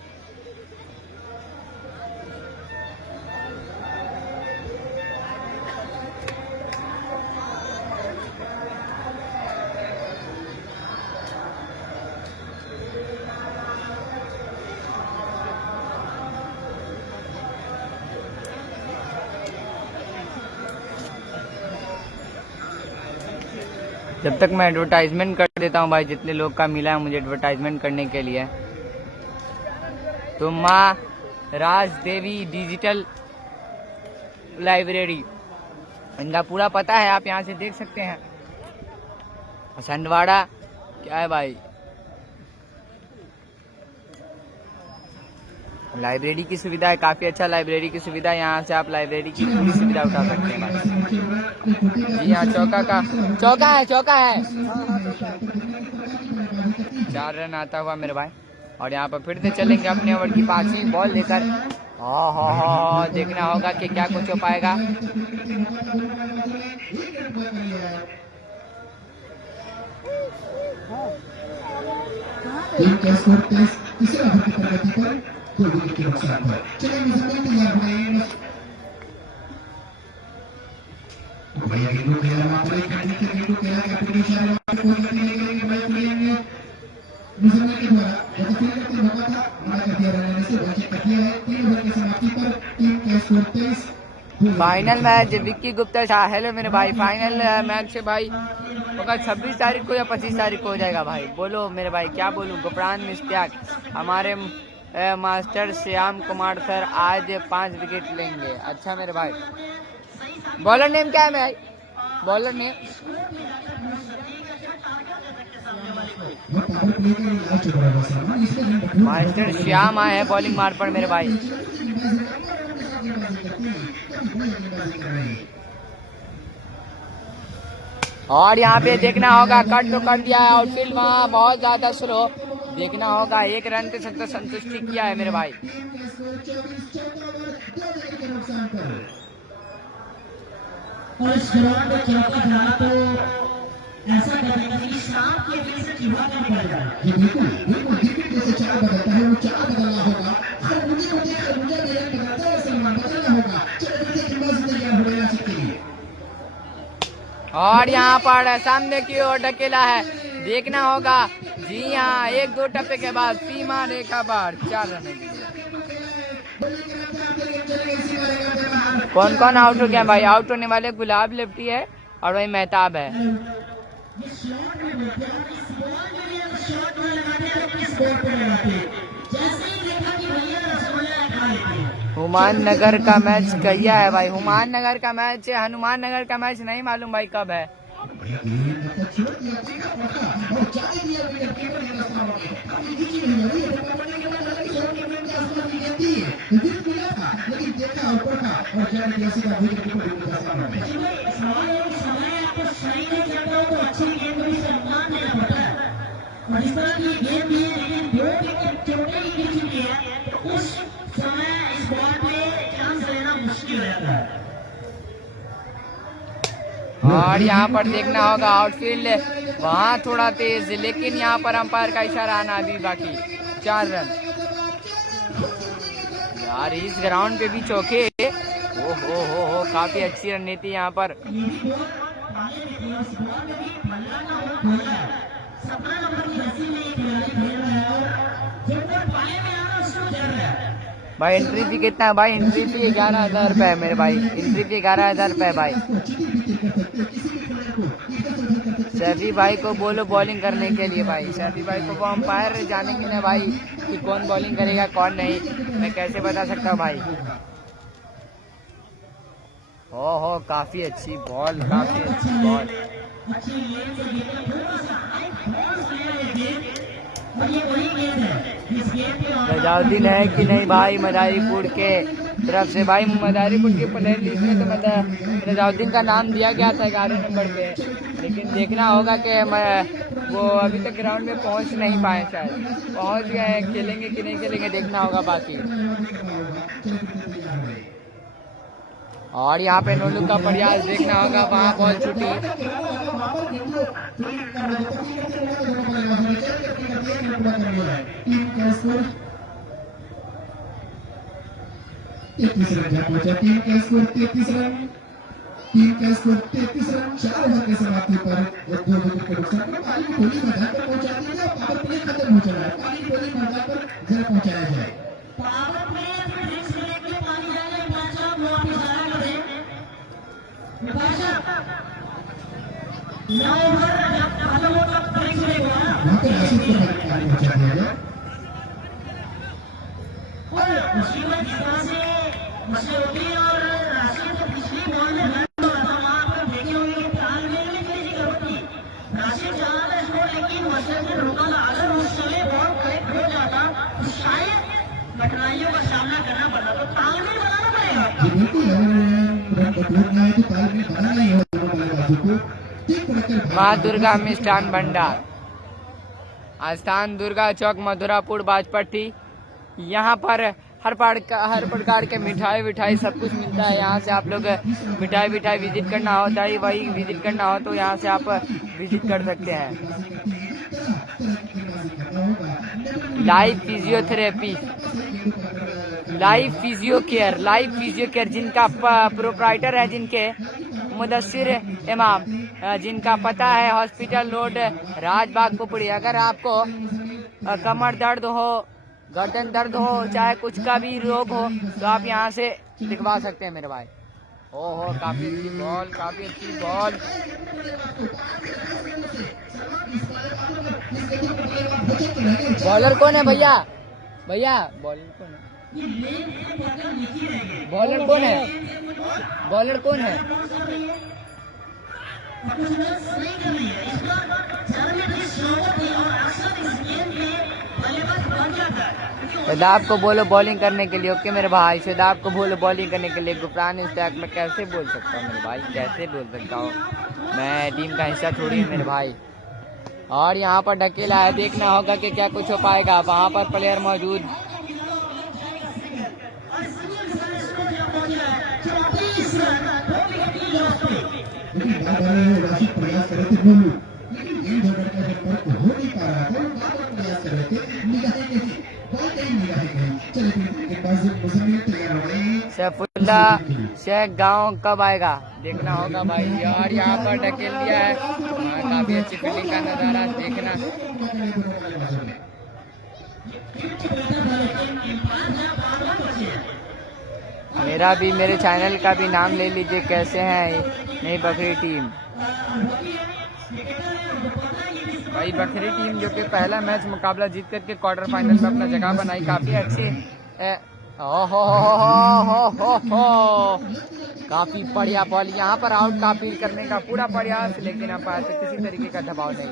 जब तक मैं एडवर्टाइजमेंट कर देता हूँ भाई, जितने लोग का मिला है मुझे एडवर्टाइजमेंट करने के लिए, तो माँ राज देवी डिजिटल लाइब्रेरी, इनका पूरा पता है, आप यहाँ से देख सकते हैं। संडवाड़ा क्या है भाई, लाइब्रेरी की सुविधा है, काफ़ी अच्छा लाइब्रेरी की सुविधा है। यहाँ से आप लाइब्रेरी की पूरी सुविधा उठा सकते हैं भाई। जी हाँ, चौका है 4 रन आता हुआ मेरे भाई। और यहाँ पर फिर से चलेंगे अपने ओवर की 5वीं बॉल लेकर। हाँ, देखना होगा कि क्या कुछ हो पाएगा। तीसरा ओवर की प्रगति पर 2 विकेट के नुकसान पर चले मुजम्मिल तैयार हुए। भैया गेंदों के अलावा पर एक करने के गेंदों के अलावा कैप्टन इशारा को करने के मैच खेलेंगे मुजम्मिल के द्वारा जैसे फील्ड करते मौका था मना कर दिया, रन से वंचित कर दिया है। 3 ओवर की समाप्ति पर टीम का score 23। Final match Vicky Gupta Shah. Hello मेरे भाई, फाइनल मैच से भाई होगा 26 तारीख को या 25 तारीख को हो जाएगा भाई। बोलो मेरे भाई, क्या बोलूं। गुफरान मिस्त्याक, हमारे मास्टर श्याम कुमार सर आज 5 विकेट लेंगे। अच्छा मेरे भाई, बॉलर नेम क्या है मेरे भाई? बॉलर नेम मास्टर श्याम आए हैं बॉलिंग मार पर मेरे भाई। और यहाँ पे देखना होगा, कट तो कर दिया है आउटफील्ड, वहाँ बहुत ज्यादा स्लो, देखना होगा। 1 रन से संतुष्टि किया है मेरे भाई। और इस ग्राउंड में चौका जाना तो ऐसा करेगा कि शाम के दिन से चूहा नहीं पड़ेगा। ये बिल्कुल क्रिकेट जैसे चाल बदलता है, वो चाल बदलना होगा। हर मुझे मेरे बनाता है, सलमान बदलना होगा। चलो देखिए खिलाड़ी तैयार हो गया के लिए। और यहाँ पर सामने की ओर ढकेला है, देखना होगा। जी हाँ, 1-2 टप्पे के बाद सीमा रेखा पार 4 रन के लिए। कौन कौन आउट हो गया भाई? आउट होने वाले गुलाब लेफ्टी है और वही मेहताब है। हुमान नगर का मैच कहिया है भाई? हुमान नगर का मैच, हनुमान नगर का मैच नहीं मालूम भाई कब है। और इस तरह की गेम भी है, लेकिन 2 विकेट छोटे ही गिर चुकी है, तो उस समय इस बॉल पे चांस लेना मुश्किल रहता है। और यहाँ पर देखना होगा आउटफील्ड वहाँ थोड़ा तेज, लेकिन यहाँ पर अंपायर का इशारा आना अभी बाकी। 4 रन यार, इस ग्राउंड पे भी चौके। हो काफी अच्छी रणनीति यहाँ पर। भाई एंट्री फी कितना है भाई? एंट्री फी 11,000 रुपए है मेरे भाई। एंट्री फी 11,000 रुपए है भाई। सैफी भाई को बोलो बॉलिंग करने के लिए भाई। सैफी भाई को वो अंपायर जानेंगे ना भाई कि कौन बॉलिंग करेगा कौन नहीं, मैं कैसे बता सकता हूँ भाई। हो काफी अच्छी बॉल, काफी अच्छी बॉल। रजाउद्दीन है कि नहीं भाई मदारीपुर के तरफ से? भाई मदारीपुर के प्लेयर लिस्ट में तो रजाउद्दीन का नाम दिया गया था 11 नंबर पे, लेकिन देखना होगा कि वो अभी तक ग्राउंड में पहुंच नहीं पाए, शायद पहुंच गए हैं, खेलेंगे कि नहीं खेलेंगे देखना होगा बाकी। और यहाँ पे नोलू का प्रयास देखना होगा, वहाँ बॉल छूटी। टीम का स्कोर 33 रन। टीम का स्कोर 33 रन। 4 ओवर की समाप्ति पर 2 विकेट के नुकसान पर पारी को गोली मैदान पर पहुंचा दिया गया। पावर प्ले खत्म हो चला है, पारी गोली मैदान पर जरा पहुंचाया जाए। पावर प्ले फिनिश करके पारी जाए भाषा वापस आया करें भाषा 9 ओवर जब खत्म हो तब फिनिश होगा। वहां पे राशिद को पारी पहुंचा दिया गया और उसी में जितना से मशरूबी और राशिद पिछली बॉल में रन हुआ था, वहां पर देखे होंगे तालमेल में किसी जरूरत थी। राशिद चला था स्कोर, लेकिन मशरूब ने रोका था। अगर उस समय बॉल करेक्ट हो जाता तो शायद कठिनाइयों का सामना करना पड़ता, तो तालमेल बनाना पड़ेगा। बिल्कुल, रन कटोरना है तो तालमेल बनाना ही होगा बल्लेबाजों को। माँ दुर्गा मिष्ठान भंडार, आस्थान दुर्गा चौक, मधुरापुर, बाजपट्टी। यहाँ पर हर प्रकार के मिठाई विठाई सब कुछ मिलता है। यहाँ से आप लोग मिठाई विठाई विजिट करना होता है, वही विजिट करना हो तो यहाँ से आप विजिट कर सकते हैं। Live physiotherapy, live physio care जिनका प्रोप्राइटर है, जिनके मुदस्सिर इमाम, जिनका पता है हॉस्पिटल रोड, राजबाग, पुपड़ी। अगर आपको कमर दर्द हो, गर्दन दर्द हो, चाहे कुछ का भी रोग हो तो आप यहाँ से दिखवा सकते हैं मेरे भाई। ओहो, काफी अच्छी बॉल, काफी अच्छी बॉल। बॉलर कौन है भैया? भैया बॉलर कौन है? बॉलर कौन है? बॉलर कौन है? शदाब को बोलो बॉलिंग करने के लिए। ओके मेरे भाई, शदाब को बोलो बॉलिंग करने के लिए। गुफरान इस टैग में कैसे बोल सकता हूँ मेरे भाई, कैसे बोल सकता हूँ? मैं टीम का हिस्सा थोड़ी हूँ मेरे भाई। और यहाँ पर ढकेला है, देखना होगा कि क्या कुछ हो पाएगा। वहाँ पर प्लेयर मौजूद। प्रयास कर रहे थे गोलू, लेकिन गेंद होकर का जब फर्क हो नहीं पा रहा था, प्रयास कर रहे थे, निगाहें नहीं, बॉल नहीं निगाहें नहीं। चलिए के पास मुसम्मिल तैयार हो गए हैं। सैफुल्ला शेख गांव कब आएगा देखना होगा भाई। और यहाँ पर ढकेल दिया है, काफी अच्छी फील्डिंग का नजारा देखना। मेरा भी, मेरे चैनल का भी नाम ले लीजिए। कैसे हैं नई बकरी टीम? भाई बकरी टीम जो कि पहला मैच मुकाबला जीत करके क्वार्टर फाइनल में अपना जगह बनाई, काफी अच्छी। हो काफी बढ़िया बॉल। यहाँ पर आउट का अपील करने का पूरा प्रयास, लेकिन अंपायर से किसी तरीके का दबाव नहीं।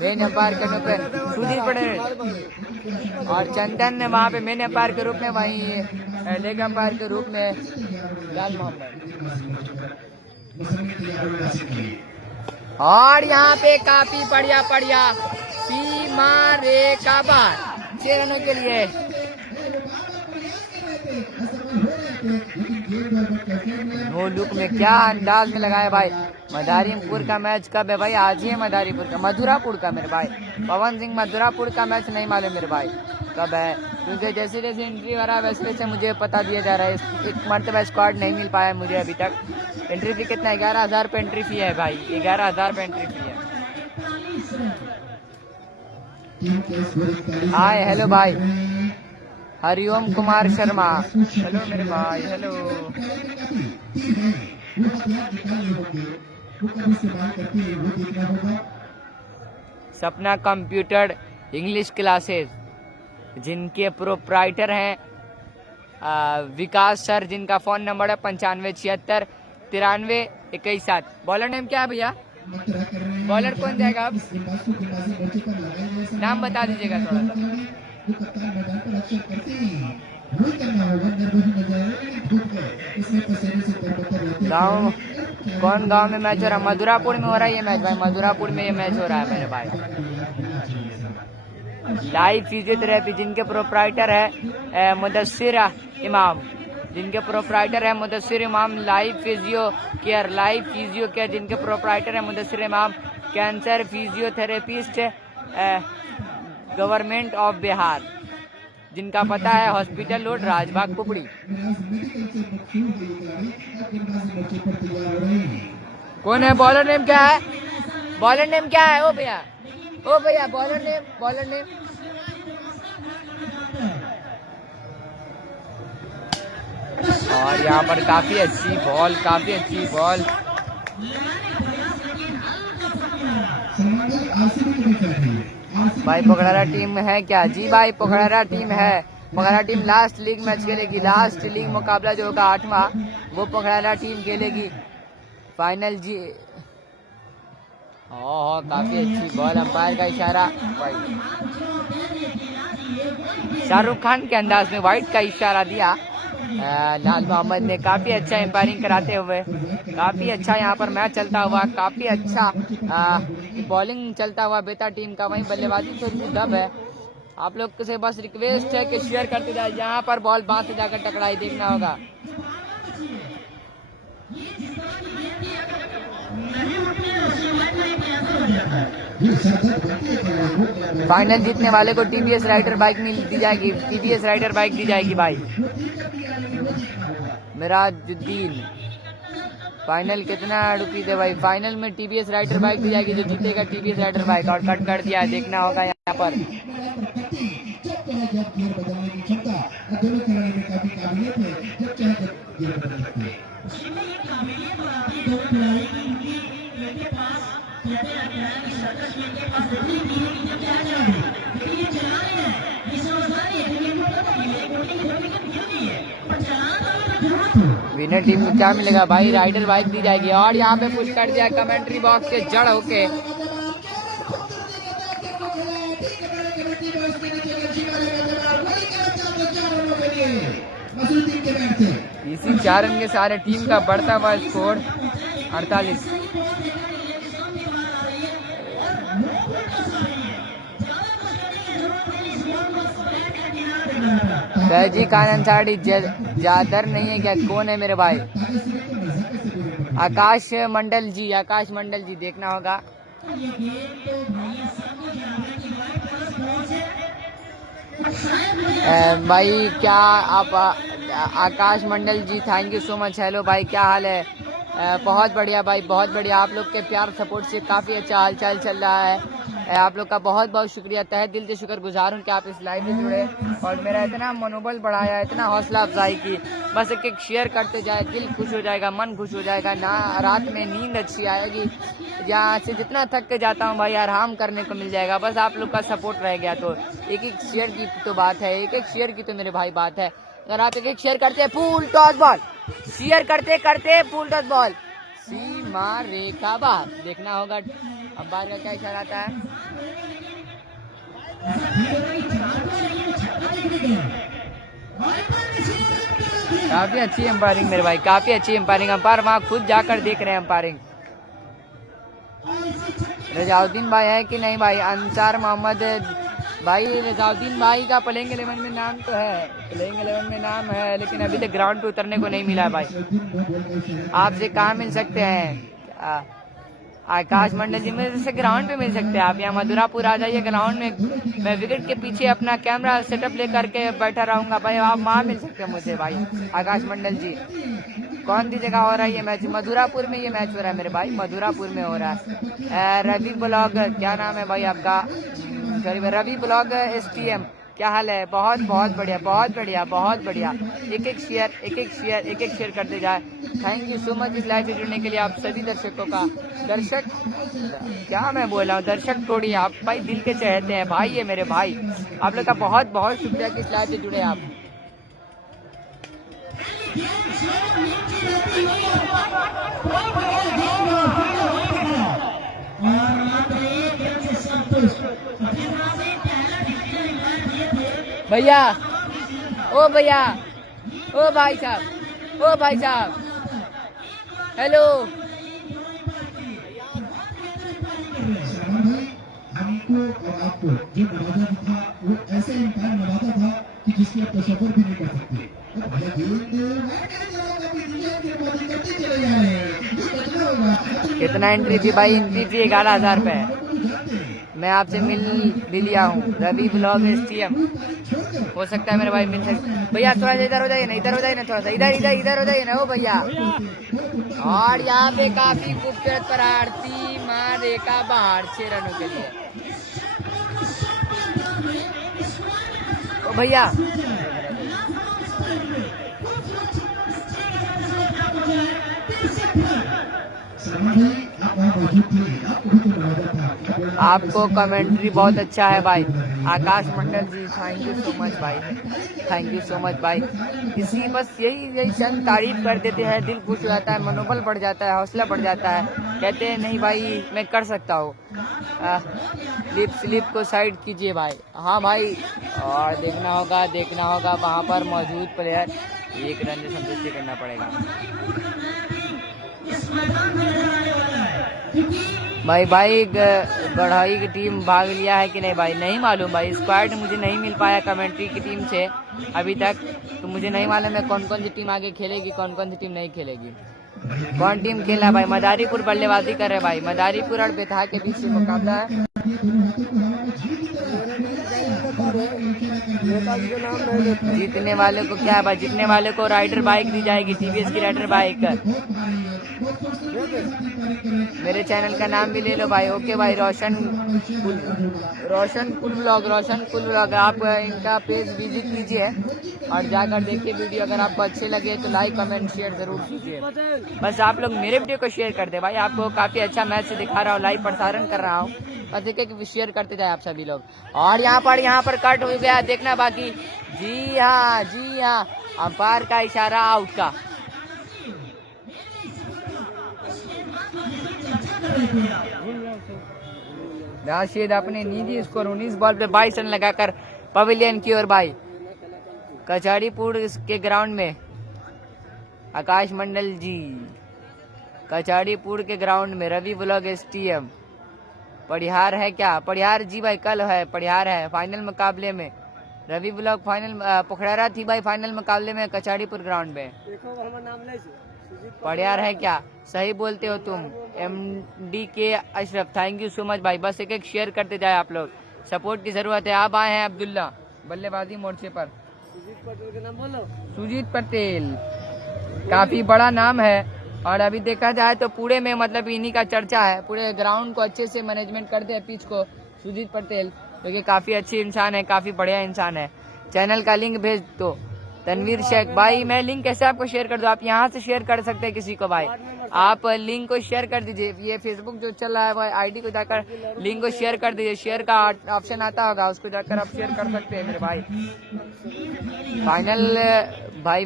मेन अंपायर के रूप में सुधीर पटेल और चंदन ने वहाँ पे मेन अंपायर के रूप में, वहीं लेग अंपायर के रूप में लाल मोहम्मद। और यहाँ पे काफी बढ़िया सीमा रेखा बार 6 रनों के लिए। नो लुक में क्या अंदाज में लगाया भाई। मदारीपुर का मैच कब है भाई? आज ही है मदारीपुर का, मधुरापुर का मेरे भाई। पवन सिंह मधुरापुर का मैच नहीं मालूम मेरे भाई कब है, क्योंकि जैसे जैसे एंट्री हो रहा है वैसे वैसे मुझे पता दिया जा रहा है। एक मरतबा स्क्वाड नहीं मिल पाया मुझे अभी तक। एंट्री फी कितना? 11,000 पे एंट्री फी है भाई, 11,000 पे एंट्री फी है। हाय हेलो भाई, हरिओम कुमार शर्मा, हेलो मेरे भाई, हेलो। सपना कंप्यूटर इंग्लिश क्लासेस, जिनके प्रोप्राइटर हैं विकास सर, जिनका फोन नंबर है 9576 93 21 7। बॉलर नेम क्या है भैया? मकरा कर रहे हैं। बॉलर कौन जाएगा अब? इस गेंदबाज को गेंदबाजी मोर्चे पर लगाया गया है। नाम बता दीजिएगा थोड़ा सा। जो कप्तान मैदान पर अक्सर करते हैं वही करना होगा। निर्भर नजर आ रहा है धूप है, इसमें पसीने से तरबतर रहते हैं। गाँव कौन गांव में मैच हो रहा है? मधुरापुर में हो रहा है ये मैच भाई, मधुरापुर में ये मैच हो रहा है मेरे भाई। लाइव फिजियोथेरेपी जिनके प्रोप्राइटर है मुदस्सिर इमाम, जिनके प्रोप्राइटर है मुदस्सिर इमाम। लाइव फिजियो केयर जिनके प्रोप्राइटर है मुदस्सिर इमाम। Cancer physiotherapist government of Bihar, जिनका पता है हॉस्पिटल रोड राजबाग पुपड़ी। कौन है? बॉलर नेम क्या है? बॉलर नेम क्या है? ओ भैया बॉलर नेम और यहाँ पर काफी अच्छी बॉल भाई। पोखरारा टीम है क्या? जी भाई पोखरारा टीम है। पोखरारा टीम लास्ट लीग मैच खेलेगी। लास्ट लीग मुकाबला जो होगा 8वां, वो पोखरारा टीम खेलेगी फाइनल जी। काफी अच्छी बॉल, अंपायर का इशारा भाई। शाहरुख खान के अंदाज में वाइट का इशारा दिया लाल मोहम्मद ने। काफी अच्छा एम्पायरिंग कराते हुए, काफी अच्छा यहाँ पर मैच चलता हुआ, काफी अच्छा बॉलिंग चलता हुआ बेता टीम का। वहीं बल्लेबाजी थोड़ी सी दब है। आप लोग से बस रिक्वेस्ट है कि शेयर करते जाए। यहाँ पर बॉल बांध से जाकर टकराई, देखना होगा। फाइनल जीतने वाले को टीवीएस राइडर बाइक दी जाएगी। टीवीएस राइडर बाइक दी जाएगी भाई। मिराजुद्दीन फाइनल कितना रुपये दे भाई? फाइनल में टीवीएस राइडर बाइक दी जाएगी, जो जीतेगा टीवीएस राइडर बाइक। और कट कर दिया, देखना होगा यहाँ पर। विनर टीम को क्या मिलेगा भाई? राइडर बाइक दी जाएगी। और यहाँ पे पुश कर दिया कमेंट्री बॉक्स के जड़ होके। इसी 4 रन के सारे टीम का बढ़ता हुआ स्कोर 48। जी खान अंसारी जादर नहीं है क्या? कौन है मेरे भाई? आकाश मंडल जी देखना होगा। भाई क्या आप Akash Mandal ji, thank you so much. Hello भाई, क्या हाल है? बहुत बढ़िया भाई, बहुत बढ़िया। आप लोग के प्यार सपोर्ट से काफ़ी अच्छा हालचाल चल रहा है। आप लोग का बहुत बहुत शुक्रिया, तहे दिल से शुक्रगुजार हूँ कि आप इस लाइव में जुड़े और मेरा इतना मनोबल बढ़ाया, इतना हौसला अफजाई की। बस एक शेयर करते जाए, दिल खुश हो जाएगा, मन खुश हो जाएगा ना, रात में नींद अच्छी आएगी। यहाँ से जितना थक के जाता हूँ भाई, आराम करने को मिल जाएगा। बस आप लोग का सपोर्ट रह गया तो एक शेयर की तो बात है, एक शेयर की तो मेरे भाई बात है। अगर आप एक शेयर करते हैं, फुल टॉस बॉल, शेयर करते करते फुल टॉस बॉल, सीमा रेखा बाहर, देखना होगा अंपायर का क्या इशारा आता है। काफी अच्छी अंपायरिंग मेरे भाई, काफी अच्छी अंपायरिंग। अंपायर वहां खुद जाकर देख रहे हैं अंपायरिंग। रजाउद्दीन भाई है कि नहीं भाई? अंसार मोहम्मद भाई, रजाउद्दीन भाई का प्लेइंग 11 में नाम तो है, प्लेइंग 11 में नाम है, लेकिन अभी तक ग्राउंड पे उतरने को नहीं मिला है भाई। आपसे कहाँ मिल सकते हैं? आकाश मंडल जी में से ग्राउंड पे मिल सकते हैं आप। यहाँ मधुरापुर आ जाइए ग्राउंड में, मैं विकेट के पीछे अपना कैमरा सेटअप लेकर के बैठा रहूंगा भाई। आप वहाँ मिल सकते हैं मुझे भाई। आकाश मंडल जी, कौन सी जगह हो रहा है ये मैच? मधुरापुर में ये मैच हो रहा है मेरे भाई, मधुरापुर में हो रहा है। रवि ब्लॉग, क्या नाम है भाई आपका? रवि ब्लॉग STM, क्या हाल है? बहुत बहुत बढ़िया, बहुत बढ़िया, बहुत बढ़िया। एक एक शेयर करते जाए। थैंक यू सो मच इस लाइव से जुड़ने के लिए आप सभी दर्शकों का। दर्शक क्या मैं बोल रहा हूँ, दर्शक थोड़ी, आप भाई दिल के चहेते हैं भाई, ये मेरे भाई। आप लोग का बहुत बहुत शुक्रिया कि इस लाइव से जुड़े आप। भैया, ओ भैया, ओ भाई साहब, ओ भाई साहब, हेलो। हमको और आपको जो नवाजा था वो ऐसा इंसान नवाजा था कि जिसकी आप तस्वीर भी नहीं कर सकते। तो भैया करते चले जा रहे हैं। कितना एंट्री थी भाई? एंट्री थी 11,000 रुपए। मैं आपसे मिल भी लिया हूँ, रवि ब्लॉग STM। हो सकता है मेरे भाई मिल सकते। भैया थोड़ा सा इधर हो जाइए ना, इधर हो जाइए ना, थोड़ा सा इधर इधर इधर हो जाइए ना, ओ भैया। और यहाँ पे काफी खूबसूरत प्रार्थी माँ रेखा बाहर 6 रनों के लिए। ओ भैया, आपको कमेंट्री बहुत अच्छा है भाई। आकाश Mandal ji, thank you so much भाई, थैंक यू सो मच भाई। इसी बस यही चंद तारीफ कर देते हैं, दिल खुश हो जाता है, मनोबल बढ़ जाता है, हौसला बढ़ जाता है। कहते हैं नहीं भाई मैं कर सकता हूँ। स्लिप को साइड कीजिए भाई। हाँ भाई, और देखना होगा वहाँ पर मौजूद प्लेयर। 1 रन से संतुष्टि करना पड़ेगा भाई। गढ़ाई की टीम भाग लिया है कि नहीं भाई, नहीं मालूम भाई। स्क्वाड मुझे नहीं मिल पाया कमेंट्री की टीम से अभी तक, तो मुझे नहीं मालूम है कौन कौन सी टीम आगे खेलेगी, कौन कौन सी टीम नहीं खेलेगी। कौन टीम खेला भाई? मदारीपुर बल्लेबाजी कर रहे भाई। मदारीपुर और बेतहा के बीच में मुकाबला है। जीतने वाले को क्या है भाई? जीतने वाले को राइडर बाइक दी जाएगी, TVS की राइडर बाइक। मेरे चैनल का नाम भी ले लो भाई। ओके भाई, रोशन कुल ब्लॉग। आप इनका पेज विजिट कीजिए और जाकर देखिए वीडियो। अगर आपको अच्छे लगे तो लाइक कमेंट शेयर जरूर कीजिए। बस आप लोग मेरे वीडियो को शेयर कर दे भाई। आपको काफी अच्छा मैच से दिखा रहा हूँ, लाइव प्रसारण कर रहा हूँ, बस एक शेयर करते जाए आप सभी लोग। और यहाँ पर कट हो गया, देखना बाकी। जी हाँ, अंपायर का इशारा आउट का। राशिद अपने निजी स्कोर 19 बॉल पे 22 रन लगाकर पवेलियन की ओर भाई। कचाड़ीपुर के ग्राउंड में आकाश मंडल जी, कचाड़ीपुर के ग्राउंड में रवि ब्लॉग STM। पड़िहार है क्या? पड़िहार जी भाई कल है, पड़िहार है फाइनल मुकाबले में। रवि ब्लॉग फाइनल पोखरारा थी भाई फाइनल मुकाबले में कचाड़ीपुर ग्राउंड में। पड़िहार है क्या? सही बोलते हो तुम। MDK Ashraf, thank you so much भाई। बस एक शेयर करते जाए आप लोग, सपोर्ट की जरूरत है। आप आए हैं अब्दुल्ला बल्लेबाजी मोर्चे पर। सुजीत पटेल का नाम बोलो। सुजीत पटेल काफी बड़ा नाम है, और अभी देखा जाए तो पूरे में मतलब इन्हीं का चर्चा है। पूरे ग्राउंड को अच्छे से मैनेजमेंट करते हैं, पिच को। सुजीत पटेल जो कि काफी अच्छी इंसान है, काफी बढ़िया इंसान है। चैनल का लिंक भेज दो। तनवीर शेख भाई, मैं लिंक कैसे आपको शेयर कर दूं? आप यहाँ से शेयर कर सकते हैं किसी को भाई। आप लिंक को शेयर कर दीजिए। ये फेसबुक जो चल रहा है भाई, ID को जाकर लिंक को शेयर कर दीजिए। शेयर का ऑप्शन आता होगा, उसको जाकर आप शेयर कर सकते हैं मेरे भाई।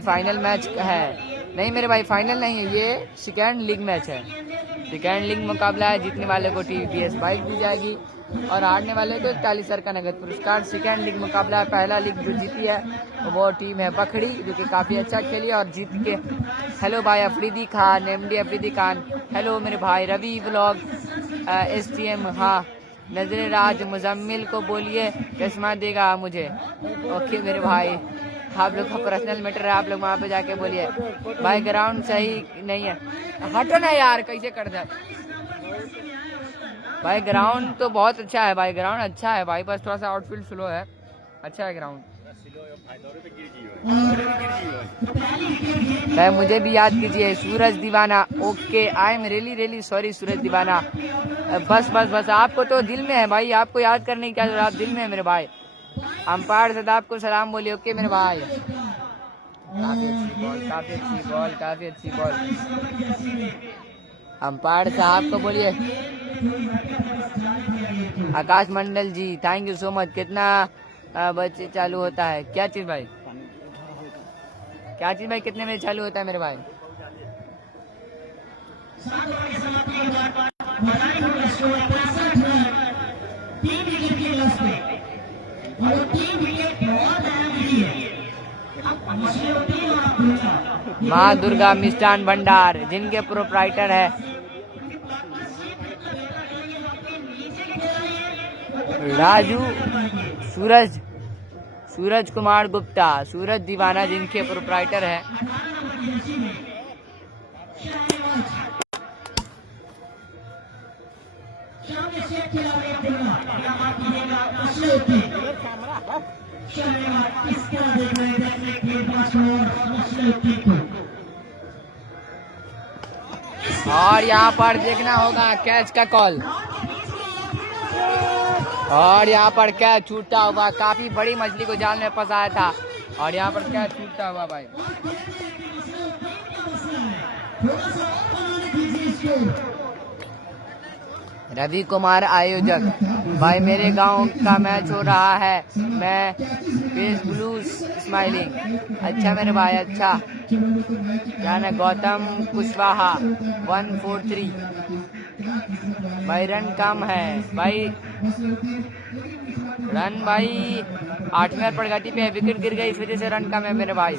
फाइनल मैच है। नहीं मेरे भाई, फाइनल नहीं है, ये सेकेंड लीग मैच है। सेकेंड लीग मुकाबला है। जीतने वाले को TVS बाइक दी जाएगी और हारने वाले को 41,000 का नगद पुरस्कार। सेकेंड लीग मुकाबला है। पहला लीग जो जीती है वो टीम है बखड़ी, जो कि काफी अच्छा खेली और जीत के। हेलो भाई अफरीदी खान, MD अफरीदी खान। हेलो मेरे भाई रवि ब्लॉग STM। हाँ, नजरे राज मुजम्मिल को बोलिए चश्मा देगा मुझे। ओके मेरे भाई, आप लोग का पर्सनल मैटर है, आप लोग वहाँ पे जाके बोलिए भाई। ग्राउंड सही नहीं है, हटो ना यार, कैसे कर दे भाई। ग्राउंड तो बहुत अच्छा है भाई, ग्राउंड अच्छा है भाई, बस थोड़ा सा आउटफील्ड स्लो है। अच्छा है ग्राउंड। भाई मुझे भी याद कीजिए, Suraj Deewana. Okay, I am really sorry Suraj Deewana. बस आपको तो दिल में है भाई, आपको याद करने की क्या जरूरत, आप दिल में है मेरे भाई। अंपायर सदाब को सलाम बोलिए। ओके मेरे भाई, काफी अच्छी बॉल। अंपायर साहब को बोलिए। आकाश Mandal ji, thank you so much. कितना बजे चालू होता है? क्या चीज भाई, कितने बजे चालू होता है मेरे भाई? और 3 विकेट बहुत है। माँ दुर्गा मिष्ठान भंडार, जिनके प्रोप्राइटर है राजू सूरज कुमार गुप्ता, सूरज दीवाना, जिनके प्रोप्राइटर है और यहाँ पर देखना होगा कैच का कॉल, और यहाँ पर कैच छूटा हुआ, काफी बड़ी मछली को जाल में फंसाया था और यहाँ पर कैच छूटा हुआ भाई। रवि कुमार आयोजक, भाई मेरे गांव का मैच हो रहा है, मैं फेस ब्लू स्माइलिंग। अच्छा मेरे भाई, अच्छा क्या ना। गौतम कुशवाहा 143 भाई, रन कम है भाई, रन भाई 8वें प्रगति पे, विकेट गिर गई इस वजह से रन कम है मेरे भाई।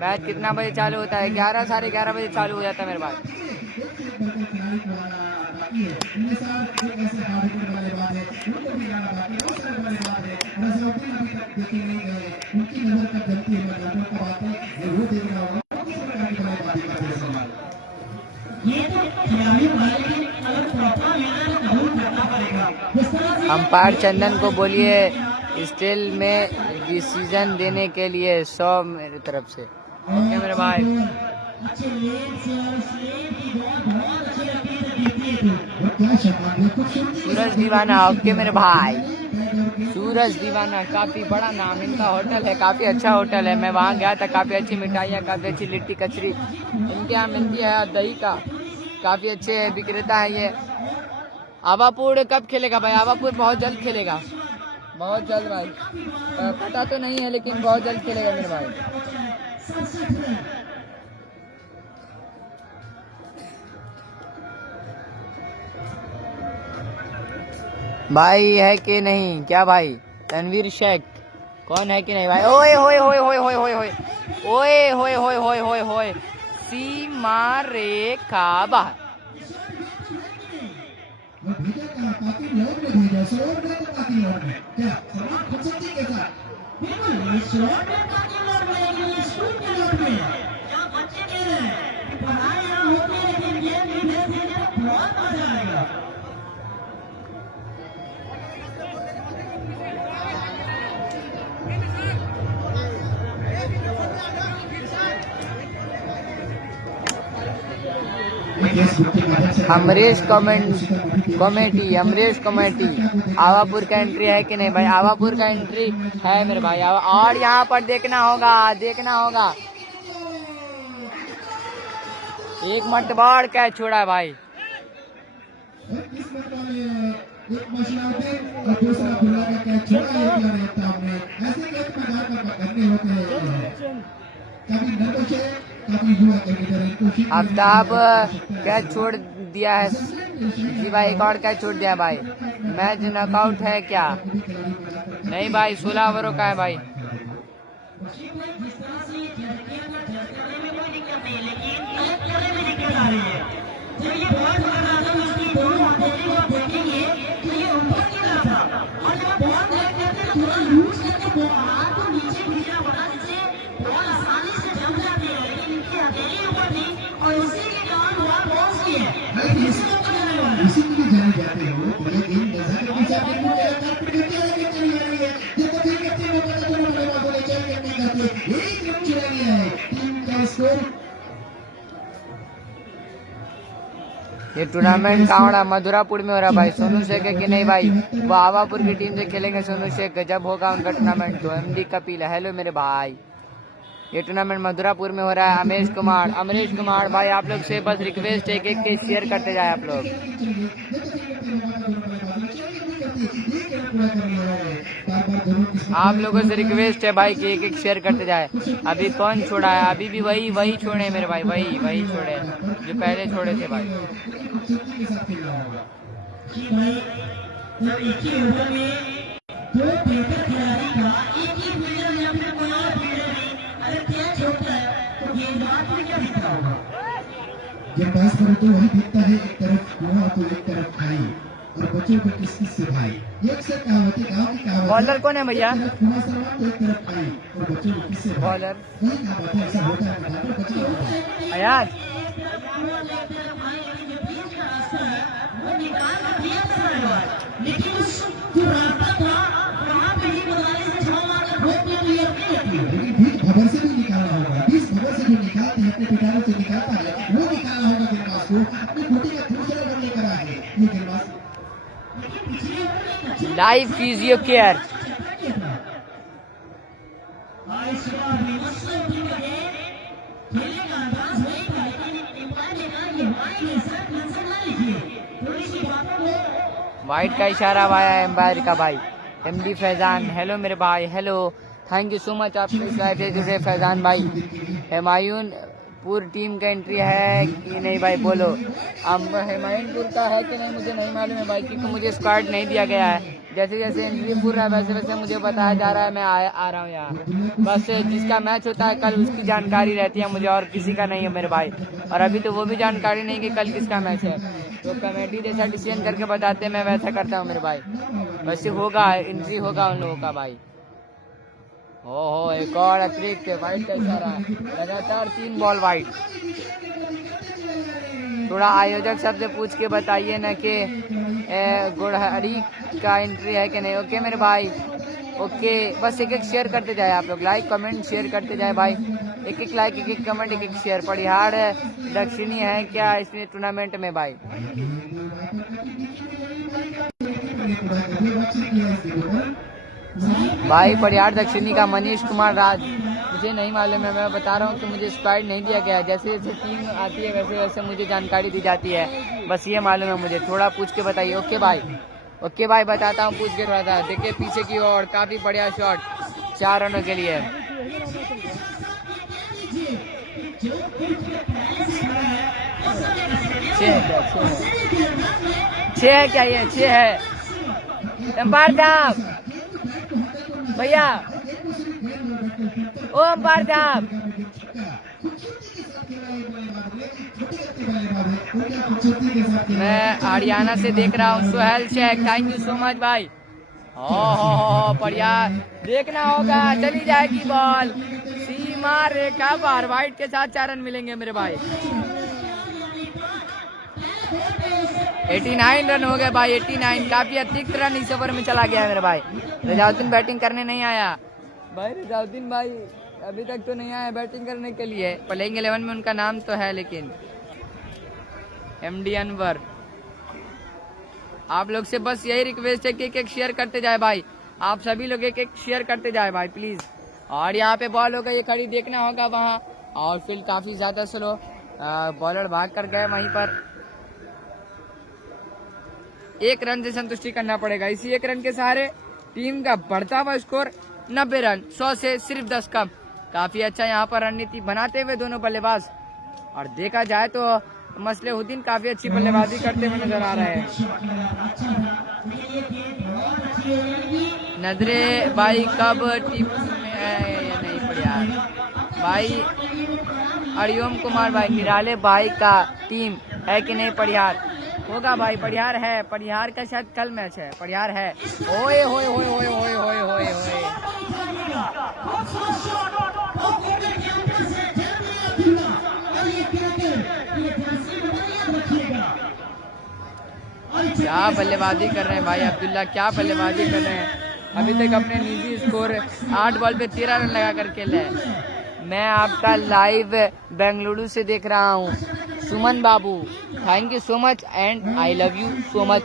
मैच कितना बजे चालू होता है? 11 साढ़े 11 बजे चालू हो जाता है मेरे भाई। अंपायर चंदन को बोलिए स्टेल में डिसीजन देने के लिए 100 मेरी तरफ से। ओके मेरे भाई। सूरज दीवाना, ओके मेरे भाई। सूरज दीवाना काफी बड़ा नाम, इनका होटल है, काफी अच्छा होटल है। मैं वहाँ गया था, काफी अच्छी मिठाइयाँ, काफी अच्छी लिट्टी कचरी इनके यहाँ मिलती है, दही का काफी अच्छे विक्रेता है ये। आवापुर कब खेलेगा भाई? आवापुर बहुत जल्द खेलेगा, बहुत जल्द भाई, पता तो नहीं है लेकिन बहुत जल्द खेलेगा मेरे भाई। भाई है कि नहीं? क्या भाई? तनवीर शेख कौन है कि नहीं भाई? ओए होए होए होए होए होए होए ओए होए होए होए होए होए सीमा रेखा बाहर। अमरीश कमेटी आवापुर का एंट्री है कि नहीं भाई? आवापुर का एंट्री है मेरे भाई। और यहाँ पर देखना होगा एक मतबाड़ कैच छोड़ा है भाई। आफ्ताब कैच छोड़ दिया है जी भाई, एक और कैच छोड़ दिया भाई। मैच नॉकआउट है क्या? नहीं भाई, 16 ओवरों का है भाई। ये टूर्नामेंट कहाँ हो रहा? मधुरापुर में हो रहा भाई। सोनू शेख है कि नहीं भाई? वो आवापुर की टीम से खेलेंगे सोनू शेख, गजब होगा उनका टूर्नामेंट। तो एमडी कपिल, हेलो मेरे भाई। ये टूर्नामेंट मधुरापुर में हो रहा है। अमरीश कुमार भाई, आप लोग से बस रिक्वेस्ट है कि एक शेयर करते जाए आप लोग। आप लोगों से रिक्वेस्ट है भाई कि एक शेयर करते जाए। अभी कौन छोड़ा है? अभी भी वही छोड़े मेरे भाई, वही छोड़े जो पहले छोड़े थे भाई। दो बेहतर खिलाड़ी का एक ही फील्डर या फिर कोई और फील्डर भी, अरे जब पास करो तो वही दिखता है, एक तरफ कुआं तो एक तरफ खाई, और बच्चों को किस किस से भाई। ये अक्सर कहावतें गाँव की कहावत बॉलर कौन है भैया? एक तरफ कुआं सलमान तो एक तरफ खाई, और बच्चों को किससे भाई। बॉलर वही कहावतें ऐसा होता है, बराबर बच्चे होता है। अयाज लेकिन उस जो रास्ता था वहाँ पे ही बनाने से छाव मारकर भोग में तो ये अपनी होती है, लेकिन बीच भवन से भी निकालना होगा। बीच भवन से जो निकालते हैं अपने पिटारों से निकालता है, वो निकालना होगा गेंदबाज को, अपनी गोटी का दूसरा रन लेकर आए ये गेंदबाज। लाइव फिजियो केयर वाइट का इशारा आया एम्पायर का भाई। एमडी फैजान, हेलो मेरे भाई, hello, thank you so much आपके इस लाइव से जुड़े फैजान भाई। हुमायूं पूरी टीम का एंट्री है कि नहीं भाई बोलो। अब हुमायूंपुर का है कि नहीं मुझे नहीं मालूम है भाई, क्योंकि मुझे स्क्वाड नहीं दिया गया है। जैसे जैसे एंट्री पूरा है वैसे वैसे मुझे बताया जा रहा है, मैं आ रहा हूँ यहाँ। बस जिसका मैच होता है कल उसकी जानकारी रहती है मुझे, और किसी का नहीं है मेरे भाई। और अभी तो वो भी जानकारी नहीं कि कल किसका मैच है, तो कमेटी जैसा डिसीजन करके बताते हैं, मैं वैसा करता हूँ मेरे भाई। वैसे होगा, एंट्री होगा उन लोगों का भाई। हो एक और अतिरिक्त वाइट का इशारा, लगातार 3 बॉल वाइट। थोड़ा आयोजक सबसे पूछ के बताइए ना कि गुड़हरी का एंट्री है कि नहीं। ओके मेरे भाई, ओके। बस एक एक शेयर करते जाए आप लोग, लाइक कमेंट शेयर करते जाए भाई। एक एक लाइक, एक एक कमेंट, एक एक शेयर। परिहार दक्षिणी है क्या इसमें टूर्नामेंट में भाई? भाई परिहार दक्षिणी का मनीष कुमार राज मुझे नहीं मालूम है, मैं बता रहा हूँ कि मुझे स्क्वाड नहीं दिया गया। जैसे जैसे टीम आती है वैसे वैसे मुझे जानकारी दी जाती है, बस ये मालूम है मुझे। थोड़ा पूछ के बताइए। ओके भाई, ओके भाई, बताता हूँ पूछ के थोड़ा सा। देखिए पीछे की ओर काफी बढ़िया शॉट 4 रनों के लिए। छह है क्या? ये 6 है। एम्पायर साहब भैया, ओ एम्पायर साहब, मैं हरियाणा से देख रहा हूँ। Suhail Sheikh, thank you so much भाई। हो बढ़िया, देखना होगा। चली जाएगी बॉल सीमा रेखा पार, वाइट के साथ 4 रन मिलेंगे मेरे भाई। 89 रन हो गए भाई, 89। काफी अतिरिक्त रन इस ओवर में चला गया है मेरे भाई। रजाउद्दीन बैटिंग करने नहीं आया भाई। रजाउद्दीन भाई अभी तक तो नहीं आया बैटिंग करने के लिए। प्लेइंग 11 में उनका नाम तो है, लेकिन एमडी अनवर, आप लोग से बस यही रिक्वेस्ट है कि एक एक शेयर करते जाए भाई। आप सभी लोग एक एक शेयर करते जाए भाई प्लीज। और यहाँ पे बॉल होगा ये खड़ी, देखना होगा वहाँ। और फील्ड काफी ज्यादा स्लो, बॉलर भाग कर गए वहीं पर। 1 रन से संतुष्टि करना पड़ेगा। इसी 1 रन के सहारे टीम का बढ़ता हुआ स्कोर 90 रन, 100 से सिर्फ 10 कम। काफी अच्छा यहाँ पर रणनीति बनाते हुए दोनों बल्लेबाज। और देखा जाए तो मसलेहुद्दीन काफी अच्छी बल्लेबाजी करते हुए नजर आ रहे हैं। नजरे भाई कब टीम में नहीं बढ़िया भाई। हरिओम कुमार भाई, निराले भाई का टीम है कि नहीं? परिहार होगा भाई, परिहार है। परिहार का शायद कल मैच है, परिहार है। ओए होए होए होए होए होए होए होए, क्या बल्लेबाजी कर रहे हैं भाई अब्दुल्ला, क्या बल्लेबाजी कर रहे हैं। अभी तक अपने निजी स्कोर 8 बॉल पे 13 रन लगा करके ले। मैं आपका लाइव बेंगलुरु से देख रहा हूँ। Suman Babu, thank you so much and I love you so much.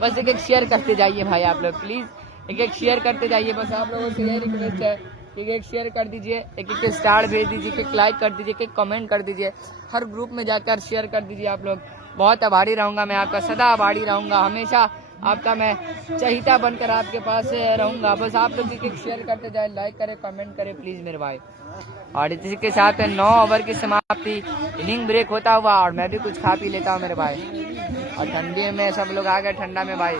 बस एक एक शेयर करते जाइए भाई आप लोग प्लीज, एक एक शेयर करते जाइए। बस आप लोगों से यही रिक्वेस्ट है, एक एक शेयर कर दीजिए, एक एक स्टार भेज दीजिए, एक एक लाइक कर दीजिए, एक एक कमेंट कर दीजिए, हर ग्रुप में जाकर शेयर कर दीजिए आप लोग। बहुत आभारी रहूंगा मैं आपका, सदा आभारी रहूंगा, हमेशा आपका मैं चहीता बनकर आपके पास रहूंगा। बस आप लोग एक एक शेयर करते जाए, लाइक करें, कमेंट करें प्लीज मेरे भाई। और इसी के साथ 9 ओवर की समाप्ति, इनिंग ब्रेक होता हुआ, और मैं भी कुछ खा पी लेता हूँ मेरे भाई। और ठंडी में सब लोग आ गए ठंडा में भाई।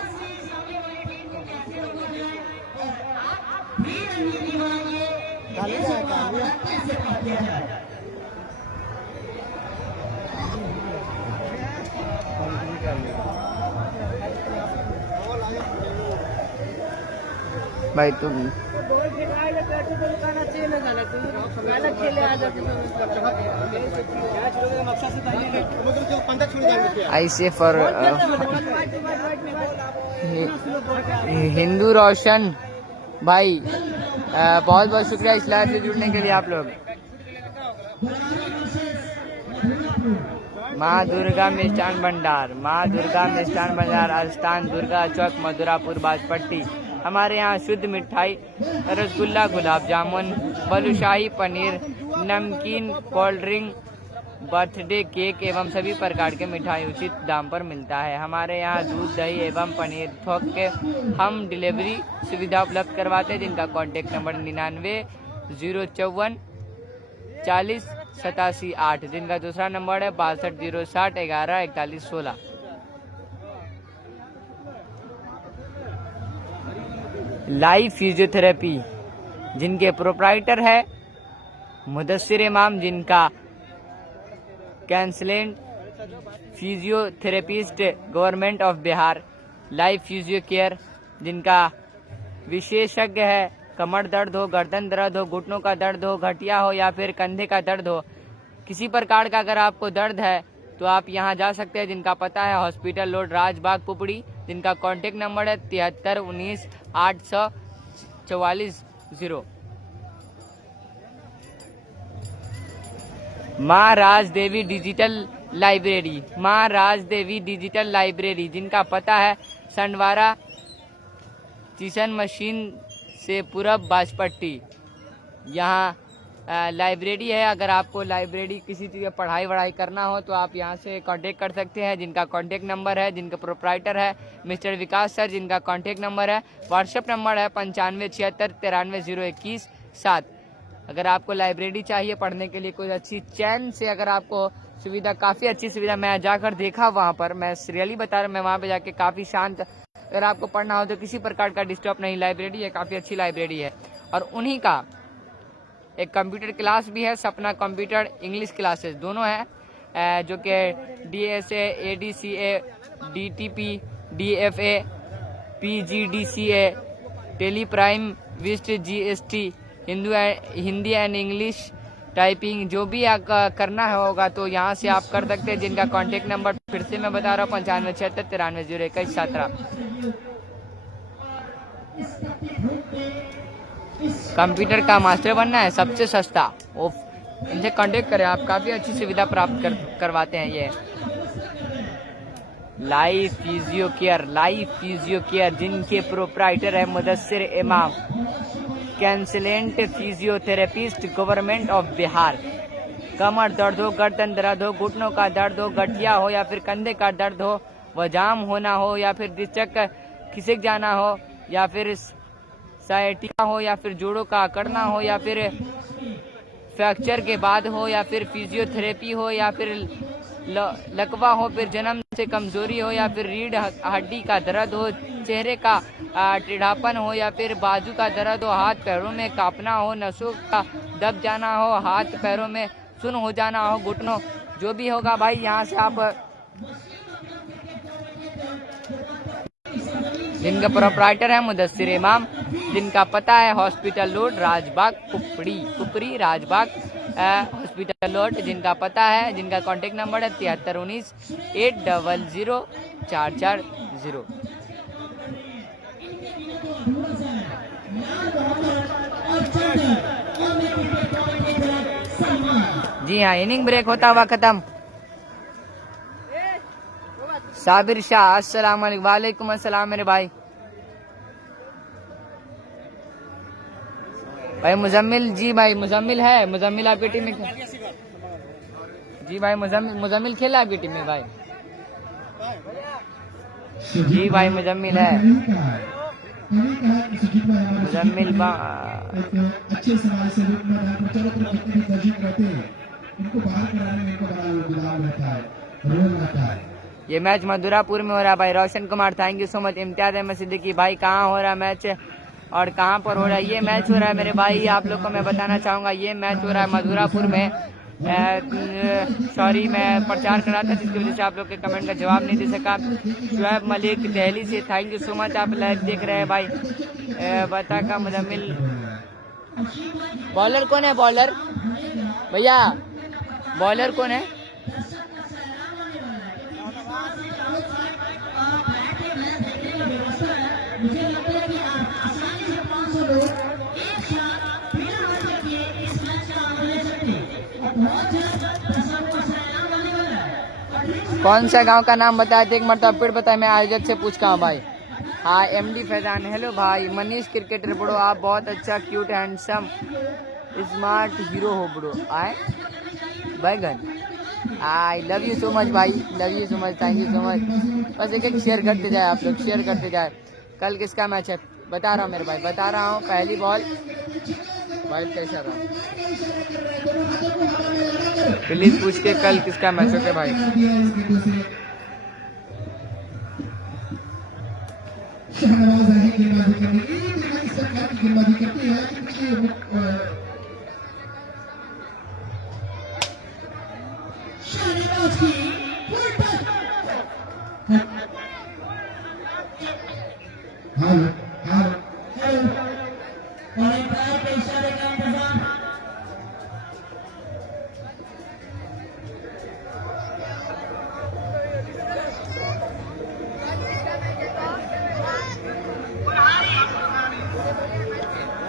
भाई तुम ऐसे फॉर हिंदू रोशन भाई बहुत बहुत शुक्रिया इस लाइव से जुड़ने के लिए आप लोग। माँ दुर्गा मिष्ठान भंडार, माँ दुर्गा मिष्ठान भंडार, स्थान दुर्गा चौक, मधुरापुर, बाजपट्टी। हमारे यहाँ शुद्ध मिठाई, रसगुल्ला, गुलाब जामुन, बालूशाही, पनीर, नमकीन, कोल्ड ड्रिंक, बर्थडे केक एवं सभी प्रकार के मिठाई उचित दाम पर मिलता है। हमारे यहाँ दूध, दही एवं पनीर थोक के हम डिलीवरी सुविधा उपलब्ध करवाते हैं, जिनका कॉन्टेक्ट नंबर 99 054 40 87 8, जिनका दूसरा नंबर है 62 060 11 41 16। लाइव फिजियोथेरेपी, जिनके प्रोप्राइटर है मुदस्सिर इमाम, जिनका consultant physiotherapist government of Bihar. Live physio care, जिनका विशेषज्ञ है कमर दर्द हो, गर्दन दर्द हो, घुटनों का दर्द हो, गठिया हो या फिर कंधे का दर्द हो, किसी प्रकार का अगर आपको दर्द है तो आप यहां जा सकते हैं, जिनका पता है हॉस्पिटल रोड, राजबाग, पुपड़ी, जिनका कॉन्टेक्ट नंबर है 73 19 844 0। माँ राजदेवी डिजिटल लाइब्रेरी, माँ राजदेवी डिजिटल लाइब्रेरी, जिनका पता है संडवारा चिशन मशीन से पूरब, बाजपट्टी। यहाँ लाइब्रेरी है। अगर आपको लाइब्रेरी किसी चीज़ की पढ़ाई वढ़ाई करना हो तो आप यहाँ से कांटेक्ट कर सकते हैं, जिनका कांटेक्ट नंबर है, जिनका प्रोप्राइटर है मिस्टर विकास सर, जिनका कांटेक्ट नंबर है, व्हाट्सएप नंबर है 95 76 93 021 7। अगर आपको लाइब्रेरी चाहिए पढ़ने के लिए कोई अच्छी चैन से, अगर आपको सुविधा, काफ़ी अच्छी सुविधा, मैं जाकर देखा वहाँ पर, मैं रियली बता रहा हूँ, मैं वहाँ पे जाके काफ़ी शांत, अगर आपको पढ़ना हो तो किसी प्रकार का डिस्टर्ब नहीं, लाइब्रेरी है, काफ़ी अच्छी लाइब्रेरी है। और उन्हीं का एक कंप्यूटर क्लास भी है, सपना कंप्यूटर इंग्लिश क्लासेस, दोनों है, जो कि DSA, ADCA, DTP, DFA, PGDCA, Tally Prime, विस्ट, GST, Hindi and English typing, जो भी आप करना होगा तो यहाँ से आप कर सकते हैं, जिनका कांटेक्ट नंबर फिर से मैं बता रहा हूँ 95 76 93 021 17। कंप्यूटर का मास्टर बनना है, सबसे सस्ता, वो इनसे कांटेक्ट करें, आप काफ़ी अच्छी सुविधा प्राप्त करवाते हैं। ये live physio care, live physio care, जिनके प्रोप्राइटर है Mudassir Imam, consultant physiotherapist government of Bihar. कमर दर्द हो, गर्दन दर्द हो, घुटनों का दर्द हो, गठिया हो या फिर कंधे का दर्द हो, वजाम होना हो या फिर दिचक खिसक जाना हो या फिर साइटिका हो या फिर जोड़ों का अकड़ना हो या फिर फ्रैक्चर के बाद हो या फिर फिजियोथेरेपी हो या फिर लकवा हो, फिर जन्म से कमजोरी हो या फिर रीढ़ हड्डी का दर्द हो, चेहरे का टेढ़ापन हो या फिर बाजू का दर्द हो, हाथ पैरों में कांपना हो, नसों का दब जाना हो, हाथ पैरों में सुन्न हो जाना हो, घुटनों, जो भी होगा भाई यहाँ से आप, जिनका प्रोप्राइटर है मुदस्सिर इमाम, जिनका पता है hospital road, Rajbagh, Kupri Rajbagh hospital road, जिनका पता है, जिनका कांटेक्ट नंबर है 73 19 800 440। जी हाँ, इनिंग ब्रेक होता हुआ खत्म। साबिर शाह, अस्सलाम वालेकुम। अस्सलाम मेरे भाई। भाई मुजम्मिल, जी भाई मुजम्मिल है, मुजम्मिल आपकी टीम में, जी भाई मुजम्मिल खेला आपकी टीम में भाई, जी भाई मुजम्मिल है, मुजम्मिल अच्छे समाज से इनको बाहर कराने में इनको बड़ा योगदान रहता है, रोल रहता है। ये मैच मधुरापुर में हो रहा है भाई। Roshan Kumar, thank you so much. Imtiaz Ahmad Siddiqui भाई, कहाँ हो रहा है मैच और कहाँ पर हो रहा है? ये मैच हो रहा है मेरे भाई, आप लोग को मैं बताना चाहूँगा, ये मैच हो रहा है मधुरापुर में, सॉरी मैं प्रचार कर रहा था जिसकी वजह से आप लोग के कमेंट का जवाब नहीं दे सका। शुएब मलिक दिल्ली से थैंक यू सो मच, आप लाइव देख रहे हैं भाई। बता का मुजम्मिल बॉलर कौन है? बॉलर भैया बॉलर कौन है? कौन सा गांव का नाम बताया थे एक मरतबा फिर बताया, मैं आयोजक से पूछ हूँ भाई। हाँ एमडी फैजान, हेलो भाई। मनीष क्रिकेटर ब्रो, आप बहुत अच्छा क्यूट हैंडसम स्मार्ट हीरो हो ब्रो। आए बैगन, I love you so much भाई, love you so much, thank you so much. बस एक शेयर करते जाए आप लोग, शेयर करते जाए। कल किसका मैच है बता रहा हूँ मेरे भाई, बता रहा हूँ। पहली बॉल भाई कैसा रहा प्लीज पूछ के कल किसका मैच है भाई। शहनवाज है गेंदबाजी करने की, इस प्रकार की गेंदबाजी करती है शहनवाज की full touch. Hello hello hello और एक बार के इशारे का इंतजार।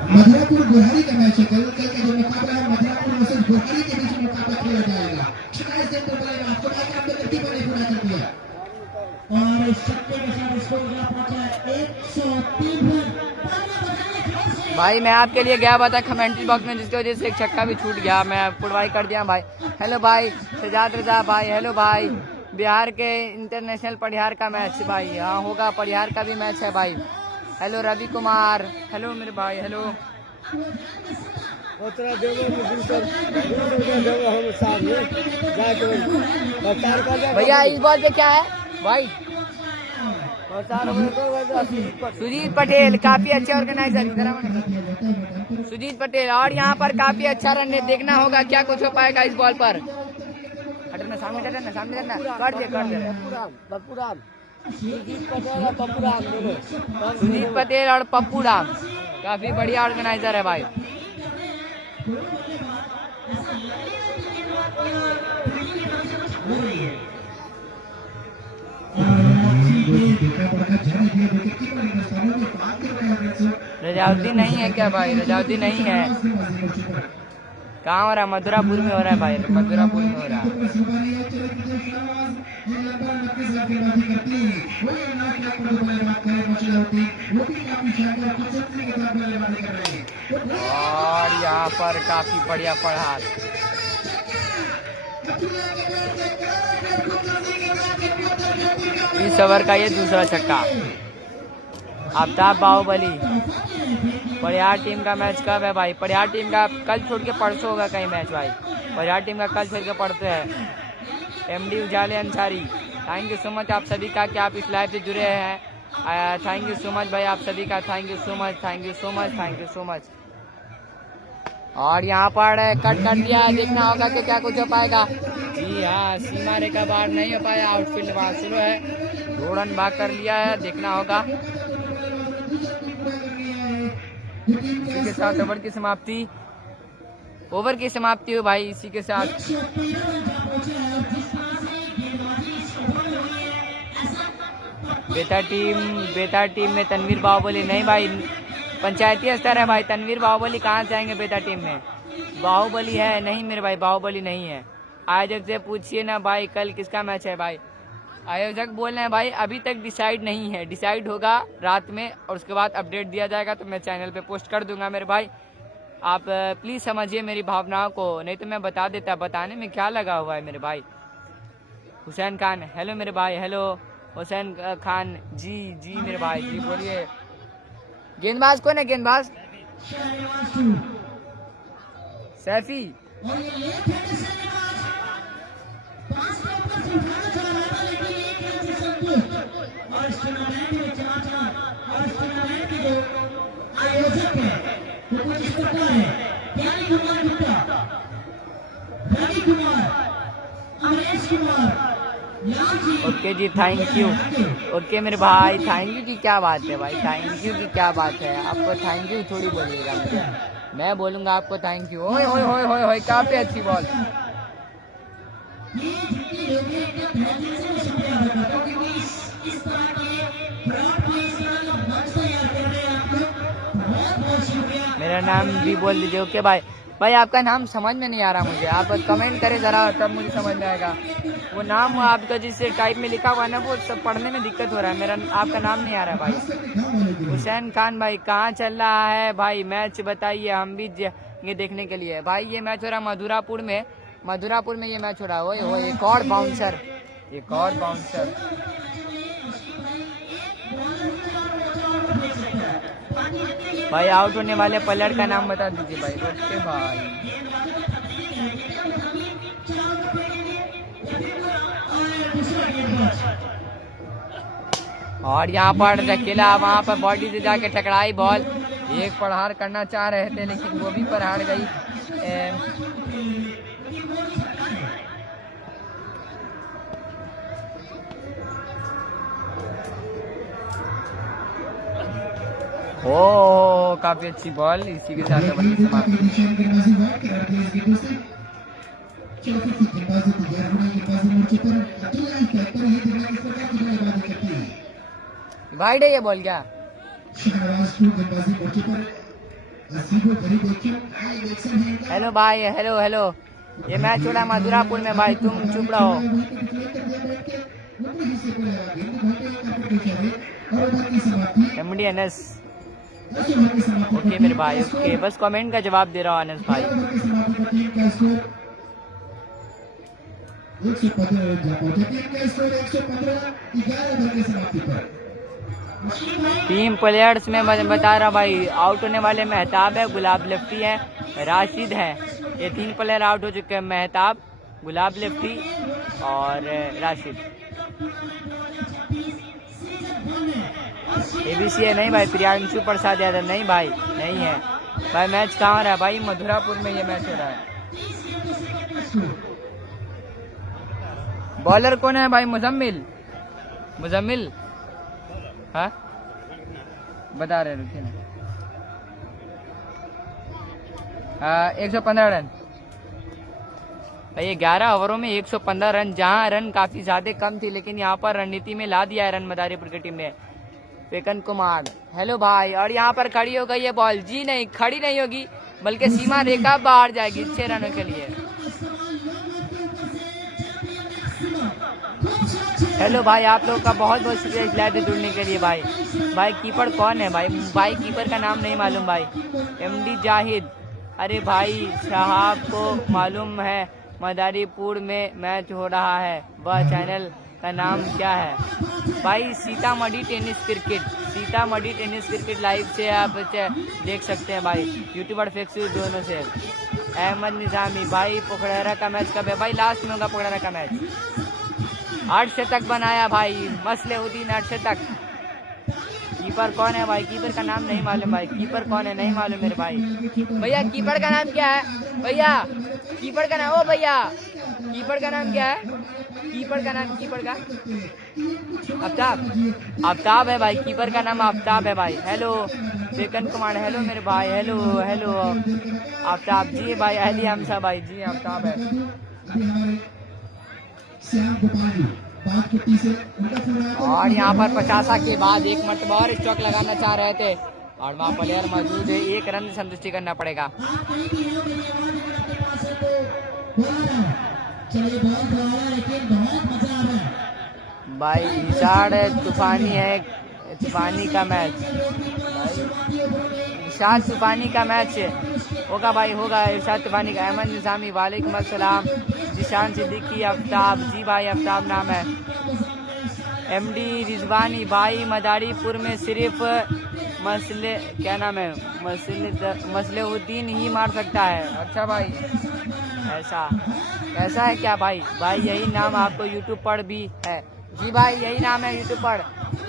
मधुरापुर गुहारी का मैच है। कल का जो मुकाबला है मधुरापुर वर्सेस गुहारी के बीच मुकाबला खेला जाएगा। 27 सेंटर बनेगा, आपको बात आपने गलती पर नहीं पूरा कर दिया और छक्के के साथ स्कोर पहुंचा है 103 रन। भाई मैं आपके लिए गया हुआ था कमेंट्री बॉक्स में, जिसकी वजह से एक छक्का भी छूट गया, मैं फुटवाई कर दिया भाई। हेलो भाई सजाद रजा भाई, हेलो भाई। बिहार के इंटरनेशनल पढ़ियार का मैच भाई, हाँ होगा, पढ़ियार का भी मैच है भाई। हेलो रवि कुमार, हेलो मेरे भाई, हेलो। भैया इस बॉल पे क्या है भाई? सुजीत पटेल काफी अच्छे ऑर्गेनाइजर, सुजीत पटेल। और यहाँ पर काफी अच्छा रन है, देखना होगा क्या कुछ हो पाएगा इस बॉल पर। हटना सामने, करना सामने, करना कर दे। सुजीत पटेल और पप्पू राम काफी बढ़िया ऑर्गेनाइजर है भाई। रजाउद्दीन नहीं है क्या भाई? रजाउद्दीन नहीं है, कहाँ हो रहा है? मथुरापुर में हो रहा है भाई, मथुरापुर में हो रहा है। और यहाँ पर काफी बढ़िया प्रहार। इस ओवर का ये दूसरा छक्का। आफ्ताब बाहुबली। पढ़ियार टीम का मैच कब है भाई? पढ़ियार टीम का कल छोड़ के परसों होगा कहीं मैच भाई। पढ़ियार टीम का कल छोड़ के परसों है। एमडी उजाले Ansari, thank you so much आप सभी का कि आप इस लाइव से जुड़े हैं। थैंक यू सो मच भाई आप सभी का, thank you so much, thank you so much, thank you so much. और यहाँ पर कट कर दिया, देखना होगा कि क्या कुछ हो पाएगा। जी हाँ, सीमा रेखा बाहर नहीं हो पाया, आउटफील्ड वहाँ शुरू है, 2 रन भाग कर लिया है, देखना होगा। इसी के साथ ओवर की समाप्ति, ओवर की समाप्ति हो भाई इसी के साथ। बेता टीम में तनवीर बाहुबली नहीं भाई, पंचायती स्तर है भाई। तनवीर बाहुबली कहाँ जाएंगे बेता टीम में? बाहुबली है नहीं मेरे भाई, बाहुबली नहीं है। आयोजक से पूछिए ना भाई कल किसका मैच है भाई। आयोजक बोल रहे हैं भाई अभी तक डिसाइड नहीं है, डिसाइड होगा रात में और उसके बाद अपडेट दिया जाएगा, तो मैं चैनल पे पोस्ट कर दूंगा मेरे भाई। आप प्लीज समझिए मेरी भावनाओं को, नहीं तो मैं बता देता, बताने में क्या लगा हुआ है मेरे भाई। हुसैन खान, हेलो मेरे भाई, हेलो हुसैन खान जी, जी मेरे भाई जी बोलिए। गेंदबाज कौन है? गेंदबाज सैफी। रवि कुमार, अमरेश कुमार, लाल जी। ओके जी, थैंक यू। ओके मेरे भाई, थैंक यू की क्या बात है भाई, थैंक यू की क्या बात है। आपको थैंक यू थोड़ी बोलिएगा मुझे, मैं बोलूंगा आपको थैंक यू। ओए होए होए होए होए, काफी अच्छी बॉल। ये जितने लोग हैं इनका बहुत दिल से मैं शुक्रिया अदा करता हूं क्योंकि इस तरह के फ्रॉड प्ले, इस तरह का मंच तैयार कर रहे हैं आप लोग, बहुत बहुत शुक्रिया। मेरा नाम भी बोल दीजिए। ओके भाई, भाई आपका नाम समझ में नहीं आ रहा मुझे, आप कमेंट करें जरा तब मुझे समझ में आएगा। वो नाम आपका जिस टाइप में लिखा हुआ है ना, वो सब पढ़ने में दिक्कत हो रहा है। मेरा आपका नाम नहीं आ रहा है भाई। हुसैन खान भाई, कहाँ चल रहा है भाई मैच, बताइए, हम भी ये देखने के लिए। भाई ये मैच हो रहा है मधुरापुर में, मधुरापुर में ये मैच हो रहा है। वो एक और बाउंसर, एक और बाउंसर। भाई आउट होने वाले प्लेयर का नाम बता दीजिए भाई। ओके भाई, और यहाँ पर धकेला, वहाँ पर बॉडी से जाके टकराई बॉल। एक प्रहार करना चाह रहे थे लेकिन वो भी प्रहार गई। ओ काफी अच्छी बॉल। इसी के साथ वाइड है ये बॉल क्या? हेलो भाई, हेलो हेलो, ये मैच हो रहा है मधुरापुर में भाई, तुम चुप रहो। MDNS ओके मेरे भाई, ओके बस कमेंट का जवाब दे रहा हूँ अनस भाई। 3 प्लेयर्स में मैं बता रहा भाई, आउट होने वाले मेहताब है, गुलाब लेफ्टी है, राशिद है। ये 3 प्लेयर आउट हो चुके हैं, मेहताब, गुलाब लेफ्टी और राशिद। ABC है नहीं भाई, प्रियांशु प्रसाद यादव नहीं भाई, नहीं है भाई। मैच कहाँ रहा है भाई? मधुरापुर में ये मैच हो रहा है। बॉलर कौन है भाई? मुजम्मिल, मुजम्मिल हाँ बता रहे, रुकिए ना। 115 रन भाई, 11 ओवरों में 115 रन, जहां रन काफी ज्यादा कम थी लेकिन यहाँ पर रणनीति में ला दिया है रन मदारीपुर की टीम ने। पेकन कुमार, हेलो भाई, और यहाँ पर खड़ी हो गई है बॉल। जी नहीं, खड़ी नहीं होगी बल्कि सीमा रेखा बाहर जाएगी 6 रनों के लिए। हेलो भाई, आप लोगों का बहुत बहुत शुक्रिया इस लाइव से जुड़ने के लिए भाई। भाई कीपर कौन है भाई? भाई कीपर का नाम नहीं मालूम भाई। MD जाहिद, अरे भाई साहब को मालूम है मदारीपुर में मैच हो रहा है, वह चैनल का नाम क्या है भाई? Sitamarhi tennis cricket, Sitamarhi tennis cricket live से आप देख सकते हैं भाई, यूट्यूब और फेसबुक दोनों से। अहमद निजामी भाई, पोखरा का मैच कब है भाई? लास्ट में होगा पोखरा का मैच। 8 शतक बनाया भाई मसलेहुद्दीन, 8 शतक। कीपर कौन है भाई? कीपर का नाम नहीं मालूम भाई, कीपर कौन है नहीं मालूम मेरे भाई। भैया कीपर का नाम क्या है भैया? कीपर का नाम, ओ भैया कीपर का नाम क्या है? कीपर का नाम, कीपर का आफ्ताब, आफ्ताब है भाई, कीपर का नाम आफ्ताब है भाई। हेलो पेकन कुमार, हेलो मेरे भाई, हेलो हेलो आफ्ताब जी भाई, अहली हमसा भाई जी, आफ्ताब है। और यहाँ पर 50 के बाद एक मरतबा और स्ट्रोक लगाना चाह रहे थे और वहाँ प्लेयर मौजूद है, 1 रन से संतुष्टि करना पड़ेगा। भाई निषाद तूफानी है, तूफानी का मैच, निषाद तूफानी का मैच होगा भाई, होगा इरशाद तूफानी का। अहमद निजामी, वालेकुम अस्सलाम। जिशान सिद्दीकी, आफ्ताब जी भाई, आफ्ताब नाम है। MD रिजवानी भाई, मदारीपुर में सिर्फ मसले क्या नाम है, मसलेहुद्दीन ही मार सकता है। अच्छा भाई, ऐसा है क्या भाई? भाई यही नाम आपको यूट्यूब पर भी है? जी भाई यही नाम है यूट्यूब पर,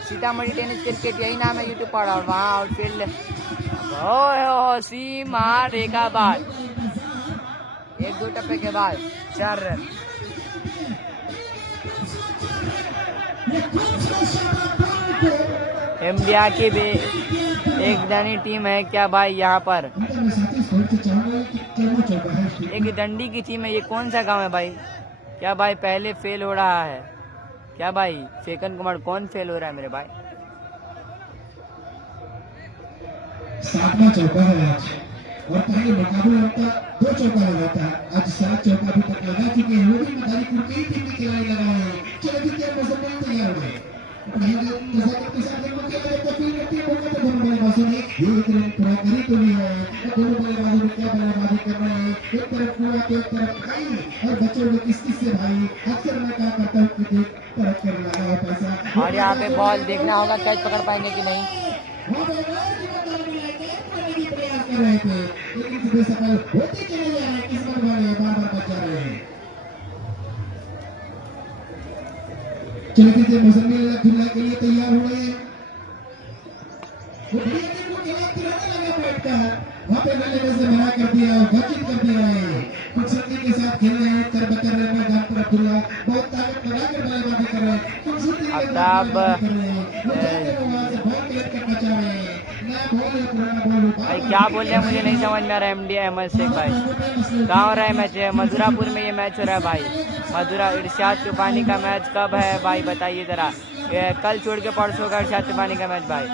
सीतामढ़ी टेनिस क्रिकेट यही नाम है यूट्यूब पर। और वहाँ आउटफील्ड सीमा रेखा बाद एक दो टप्पे के बाद 4 रन। इंडिया की भी एक दनी टीम है क्या भाई यहाँ पर, एक दंडी की टीम है। ये कौन सा गांव है भाई? क्या भाई पहले फेल हो रहा है क्या भाई? सेकंड कुमार कौन फेल हो रहा है मेरे भाई? 7वां चौका है आज, और पहले मुकाबले उनका 2 चौका लगा था, आज 7 चौका अभी तक लगा चुके हैं। वो भी मदारीपुर की टीम के खिलाड़ी लगा है। चलो भी क्या मौसम तैयार हो गए के साथ दोनों बल्लेबाजों ने एक रन पूरा करी तो नहीं है। दोनों बल्लेबाजों ने क्या बल्लेबाजी कर रहे हैं, एक तरफ पूरा तो एक तरफ भाई, और बच्चों ने किस से भाई अक्सर मैं क्या करता हूँ कि तरफ कर लगा है पैसा। और यहाँ पे बॉल देखना होगा कैच पकड़ पाएंगे कि नहीं। प्रयास कर रहे थे लेकिन सफल होते चले जा रहे हैं, किस्मत वाले बार बच जा रहे हैं। चलो देखिए मौसमी खुलने के लिए तैयार हो रहे हैं। वहाँ पे मैंने से मना कर दिया, वकील कर दिया है। खूबसूरती के साथ खेल रहे हैं, कर बकर रहे हैं। पर अब्दुल्ला बहुत ताकत लगा कर बल्लेबाजी कर रहे हैं। खूबसूरती के साथ बहुत मेहनत करना चाह रहे हैं। भाई क्या बोल रहे हैं मुझे नहीं समझ में आ रहा है। एमडी अहमद शेख भाई कहाँ हो रहा है मैच? मधुरापुर में ये मैच हो रहा है भाई। मधुरा इरशाद तूफानी का मैच कब है भाई बताइए जरा। कल छोड़ के परसों का इरशाद तूफानी का मैच भाई।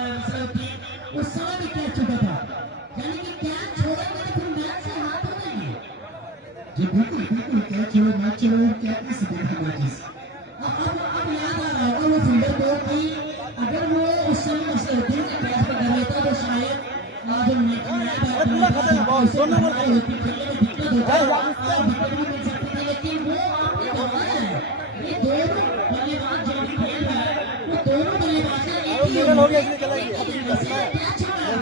अगर वो उस समय से कर लेता तो शायद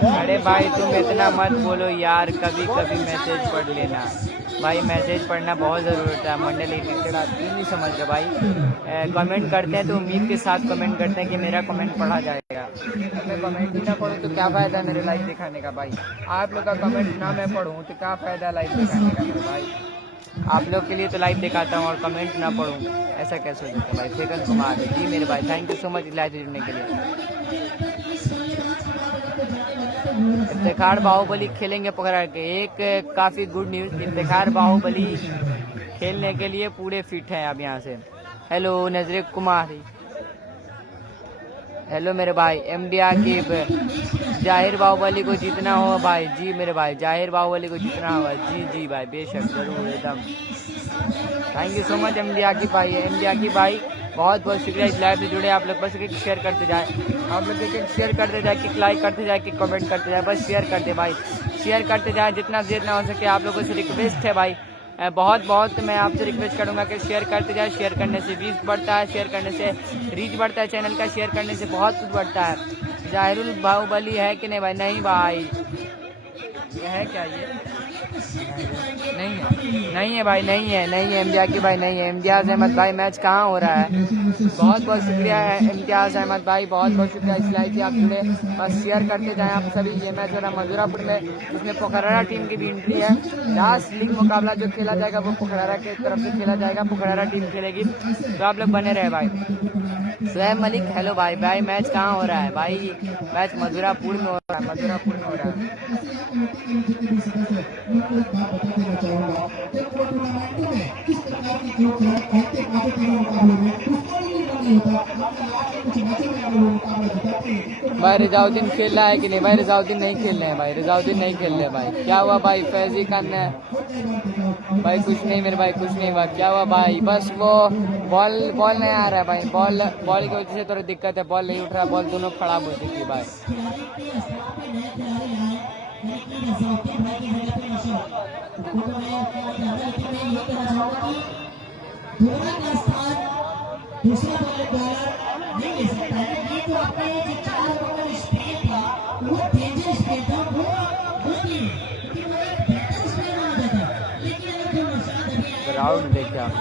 अरे भाई तुम इतना मत बोलो यार, कभी कभी मैसेज पढ़ लेना भाई। मैसेज पढ़ना बहुत ज़रूरी होता है। मंडली क्रिकेट आप क्यों नहीं समझ रहे भाई? कमेंट करते हैं तो उम्मीद के साथ कमेंट करते हैं कि मेरा कमेंट पढ़ा जाएगा। मैं कमेंट ही ना पढ़ूँ तो क्या फ़ायदा है मेरे लाइव दिखाने का भाई? आप लोग का कमेंट ना मैं पढ़ूँ तो क्या फ़ायदा लाइव दिखाने का मेरे भाई? आप लोग के लिए तो लाइव दिखाता हूँ और कमेंट ना पढ़ूँ, ऐसा कैसे हो सकता है भाई? सेकंड कुमार जी मेरे भाई, thank you so much live जुड़ने के लिए। इफ्तिखार बाहुबली खेलेंगे पकड़ा के, एक काफ़ी गुड न्यूज़। इफ्तिखार बाहुबली खेलने के लिए पूरे फिट हैं अब यहाँ से। हेलो नजर कुमारी, हेलो मेरे भाई। एमडी आकिब, जाहिर बाहुबली को जीतना हो भाई। जी मेरे भाई, जाहिर बाहुबली को जीतना होगा। जी जी भाई बेशक जरूर एकदम। Thank you so much MD Aqib भाई। एमडी आकिब भाई बहुत बहुत शुक्रिया इस लाइव से जुड़े। आप लोग बस एक शेयर करते जाए, आप लोग एक शेयर करते जाए, कि लाइक करते जाए, कि कमेंट करते जाए, बस शेयर करते भाई, शेयर करते जाए जितना जितना हो सके। आप लोगों से रिक्वेस्ट है भाई, बहुत बहुत मैं आपसे रिक्वेस्ट करूंगा कि शेयर करते जाए। शेयर करने से व्यूज बढ़ता है, शेयर करने से रीच बढ़ता है चैनल का, शेयर करने से बहुत कुछ बढ़ता है। जाहिरुल बाहुबली है कि नहीं भाई? नहीं भाई, ये है क्या? ये नहीं है, नहीं है भाई, नहीं है, नहीं है इम्तियाज भाई, नहीं है। इम्तियाज अहमद भाई मैच कहाँ हो रहा है? बहुत बहुत शुक्रिया है इम्तियाज अहमद भाई, बहुत बहुत शुक्रिया इस लाइव से आप जुड़े। बस शेयर करते जाएं आप सभी। ये मैच हो रहा है मधुरापुर में, जिसमें पोखरारा टीम की भी एंट्री है। लास्ट लीग मुकाबला जो खेला जाएगा वो पोखरारा की तरफ से खेला जाएगा, पोखरारा टीम खेलेगी, तो आप लोग बने रहे भाई। सोहेब मलिक हेलो भाई। भाई मैच कहाँ हो रहा है भाई? मैच मधुरापुर में हो रहा है, मधुरापुर में हो रहा है। भाई रिजाउद्दीन खेल रहा है कि नहीं? भाई रिजाउद्दीन नहीं खेल रहे हैं भाई, रिजाउद्दीन नहीं खेल रहे भाई। क्या हुआ भाई? फैजी खान ने भाई कुछ नहीं मेरे भाई, कुछ नहीं हुआ। क्या हुआ भाई? बस वो बॉल नहीं आ रहा है भाई। बॉल की वजह से थोड़ी दिक्कत है, बॉल नहीं उठ रहा, बॉल दोनों खराब हो चुकी है भाई। दूसरा बॉलर नहीं ले सकता है। ये तो आपका ये जो 4 ओवर का स्पेन था वो डेंजर स्पेन था, वो लेकिन वो एक बेहतर स्पेन माना जाता है। लेकिन अगर जो निशान अभी ग्राउंड देखे आप,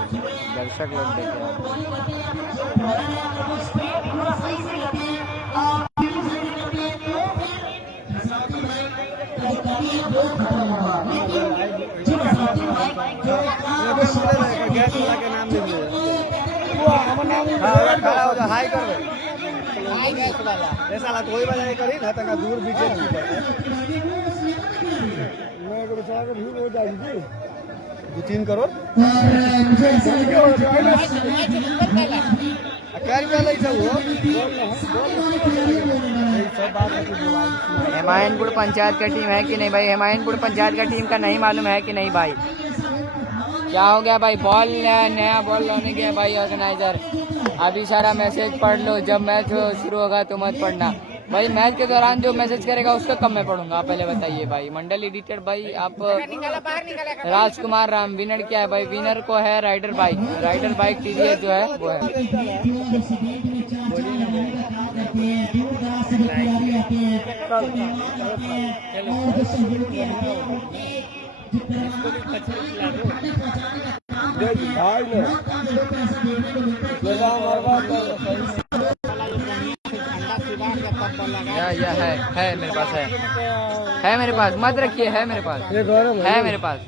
दर्शक लोग देखे आप, बॉलर है और वो स्पेन पूरा सही से लेते हैं और फील्डिंग सही करते हैं, तो फिर साथी भाई जो कमी है वो खत्म होगा। लेकिन जो साथी भाई जो हाँ खड़ा हो जा हाई कर हाई गैस वाला ऐसा ला तो वही बजाय करी ना तक दूर बीच में मैं को चला के भूल हो जाएगी 2-3 करोड़ और मुझे ऐसा क्या रुपया लग सब हो हेमायनपुर पंचायत का टीम है कि नहीं भाई? हेमायनपुर पंचायत का टीम का नहीं मालूम है कि नहीं भाई? क्या हो गया भाई? बॉल नया बॉल लाने गया भाई ऑर्गेनाइजर। अभी सारा मैसेज पढ़ लो, जब मैच शुरू होगा तो मत पढ़ना भाई। मैच के दौरान जो मैसेज करेगा उसका कम मैं पढ़ूंगा। पहले बताइए भाई। मंडल एडिटेड भाई आप राजकुमार राम। विनर क्या है भाई? विनर को है राइडर बाइक टीवीएस जो है वो है। या है मेरे पास है मेरे पास। मत रखिए, है मेरे पास, है मेरे पास।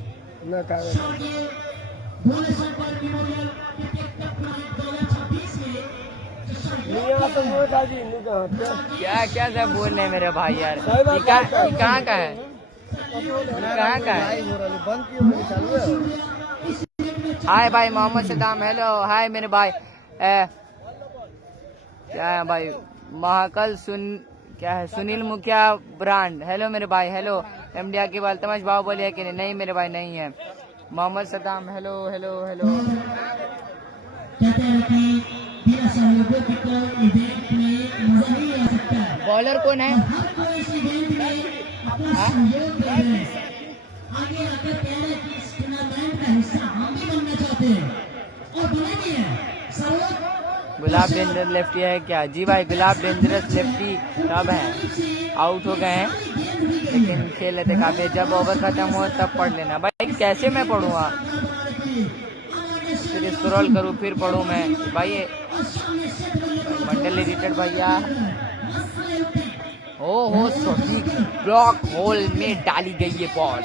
क्या सब बोल रहे हैं मेरे भाई यार? ये कहाँ का है? कहाँ का है? हाय भाई मोहम्मद सदाम। हेलो हाय मेरे भाई। क्या है भाई? महाकल क्या है? सुनील मुखिया ब्रांड। हेलो मेरे भाई। हेलो एमडीआर के बाल तमाश भाव बोलिए कि नहीं मेरे भाई? नहीं है। Mohammad Saddam. Hello hello hello. Bowler कौन है? गुलाब डेंजरस लेफ्टी है क्या? जी भाई गुलाब डेंजरस लेफ्टी सब है, आउट हो गए हैं लेकिन खेल लेते काफी। जब ओवर खत्म हो तब पढ़ लेना भाई। कैसे मैं पढ़ूंगा? फिर स्क्रॉल करूँ फिर पढ़ूँ मैं भाई। मंडल एडिटेड भैया। हो सभी ब्लॉक होल में डाली गई ये बॉल।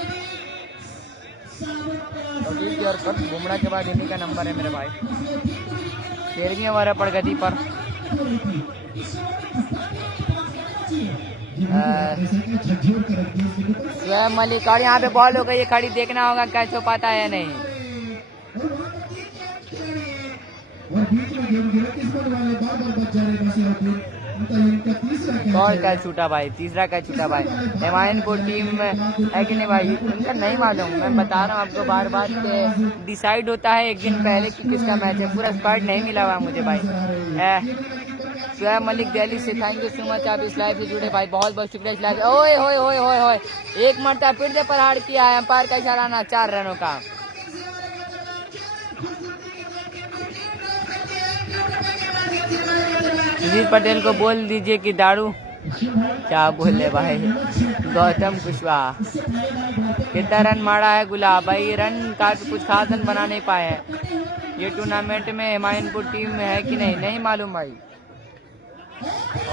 बुमराह के बाद इन्हीं का नंबर है मेरे भाई। 13वीं ओवर है प्रगति पर। स्वयं मलिक। और यहाँ पे बॉल हो गई, ये खड़ी देखना होगा कैच हो पाता है या नहीं। बॉल कैच छूटा भाई, तीसरा कैच छूटा भाई। हेमायनपुर टीम है कि नहीं भाई? उनका नहीं मालूम, मैं बता रहा हूँ आपको बार बार। डिसाइड होता है एक दिन पहले कि किसका मैच है। पूरा स्क्वाड नहीं मिला हुआ मुझे भाई। स्वयं मलिक दिल्ली से थैंक यू सो मच, आप इस लाइव से जुड़े भाई। बहुत बहुत शुक्रिया इस लाइव। ओए होए होए होए होए, एक मरतबा फिर से प्रहार किया है। अंपायर का इशारा आना 4 रनों का। सुजीत पटेल को बोल दीजिए कि दारू। क्या बोले भाई? गौतम कुशवाहा। कितना रन मारा है गुलाब भाई? रन काफी कुछ खास रन बना नहीं पाए हैं। ये टूर्नामेंट में हेमायनपुर टीम में है कि नहीं, नहीं मालूम भाई।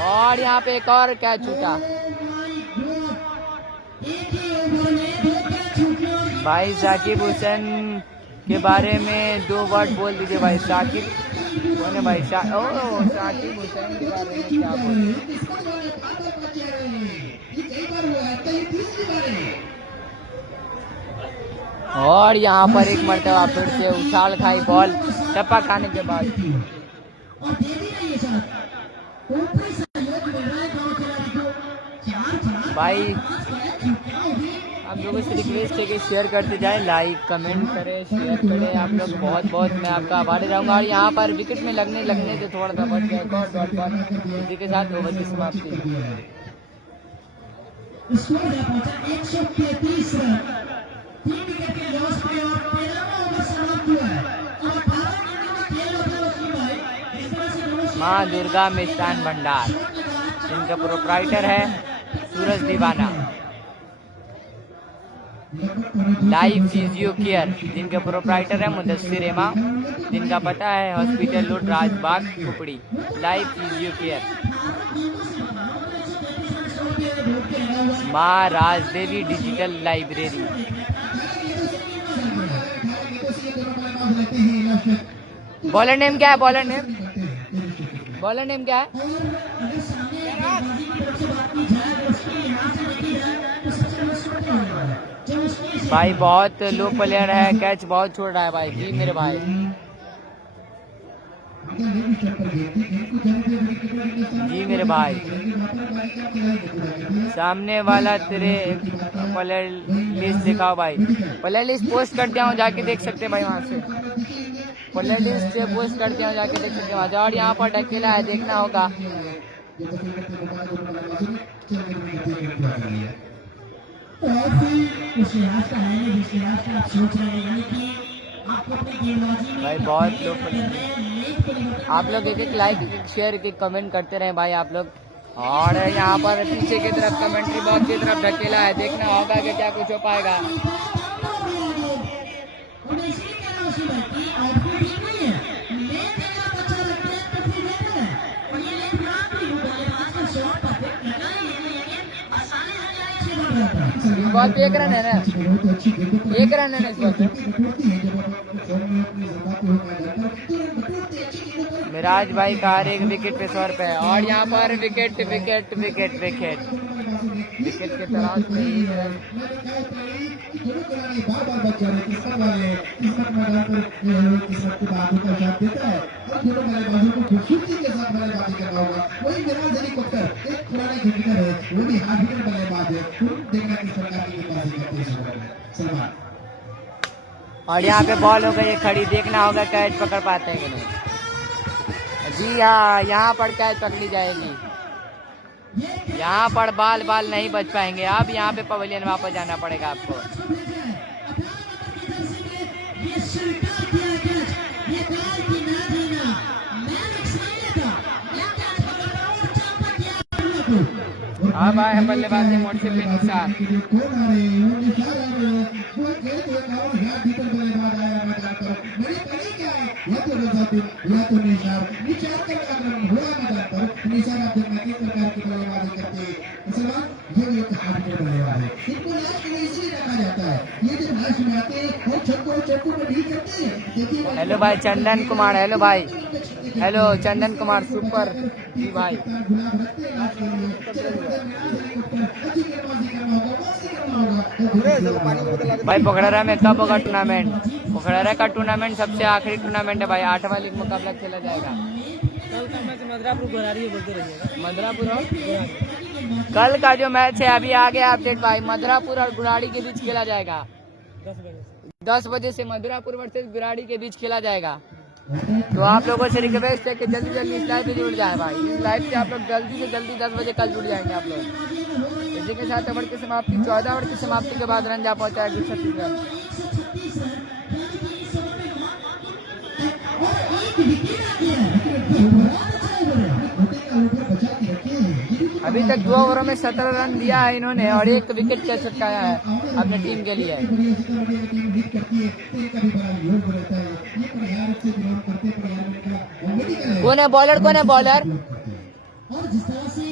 और यहाँ पे एक और कैच छूटा भाई। साकिब हुसैन के बारे में 2 वर्ड बोल दीजिए भाई। साकिब कौन है भाई? साकिब हुसैन के बारे में क्या बोल? और यहाँ पर एक मरतबा फिर से उछाल खाई बॉल टप्पा खाने के बाद। भाई आप लोगों से रिक्वेस्ट है कि शेयर करते जाए, लाइक कमेंट करें, शेयर करें। आप लोग बहुत बहुत मैं आपका आभारी रहूंगा। और यहाँ पर विकेट में लगने से थोड़ा सा बच गया। डॉट पर इसी के साथ ओवर की समाप्ति। माँ दुर्गा मिष्ठान भंडार, जिनका प्रोप्राइटर है Suraj Deewana. Live physio care, जिनका प्रोप्राइटर है मुदस्सिर इमाम, जिनका पता है hospital road Rajbagh Kupri. Live physio care. माँ Rajdevi digital library. Bowler name क्या है? बॉलर नेम बॉलर नेम क्या है? और अगर सामने गेंदबाजी की तरफ से बात की जाए तो उसके यहाँ से देखी जाए तो सबसे मुश्किल क्या होगा जब उसकी भाई बहुत लो प्लेयर है, कैच बहुत छोड़ रहा है भाई। जी मेरे भाई, जी मेरे भाई, सामने वाला तेरे प्लेयर लिस्ट दिखाओ भाई। प्लेयर लिस्ट पोस्ट कर दिया हूँ, जाके देख सकते हैं भाई। वहाँ से प्लेयर लिस्ट पोस्ट कर दिया हूँ, जाके देख सकते हैं वहाँ से। और यहाँ पर ढकेला है, देखना होगा। और फिर उस लिहाज का है नहीं जिस लिहाज का आप सोच रहे हैं, यानी कि आपको अपनी गेंदबाजी में भाई बहुत लो प्लेयर। आप लोग एक एक लाइक, एक शेयर, एक कमेंट करते रहे भाई आप लोग। और यहाँ पर पीछे की तरफ कमेंट्री बॉक्स की तरफ ढकेला है, देखना होगा कि क्या कुछ हो पाएगा। बॉल पे 1 रन है ना, 1 रन है ना इस बॉल पे। मिराज भाई का हर एक विकेट पे 100 रुपए है। और यहाँ पर wicket wicket wicket wicket wicket के तलाश में और यहाँ पे बॉल हो गई है खड़ी, देखना होगा कैच पकड़ पाते हैं कि नहीं। जी हाँ, यहाँ पर कैच पकड़ी जाएगी। यहाँ पर बाल बाल नहीं बच पाएंगे। अब यहाँ पे पवेलियन वापस जाना पड़ेगा आपको। अब आए हैं बल्लेबाजी मोड से निशान। हेलो भाई चंदन कुमार, हेलो भाई, हेलो चंदन कुमार सुपर जी भाई। भाई पोखरारा में कब होगा टूर्नामेंट? पोखरारा का टूर्नामेंट सबसे आखिरी टूर्नामेंट है भाई। 8वां लीग मुकाबला खेला जाएगा। कल का मैच मदरापुर गुरारी बोलते रहिएगा। मदरापुर और कल का जो मैच है अभी आ गया अपडेट भाई। मदरापुर और गुराड़ी के बीच खेला जाएगा 10 बजे से। मदरापुर वर्सेस गुराड़ी के बीच खेला जाएगा। तो आप लोगों से रिक्वेस्ट है कि जल्दी जल्दी इस लाइव पे जुड़ जाए भाई। इस लाइव से आप लोग जल्दी से जल्दी 10 बजे कल जुड़ जाएंगे आप लोग। इसी के साथ ओवर की समाप्ति 14 ओवर की समाप्ति के बाद रन जा पहुंचाएगी 36 रन। अभी तक 2 ओवरों में 17 रन दिया है इन्होंने और 1 विकेट का छटकाया है अपनी टीम के लिए। कौन है बॉलर? कौन है बॉलर?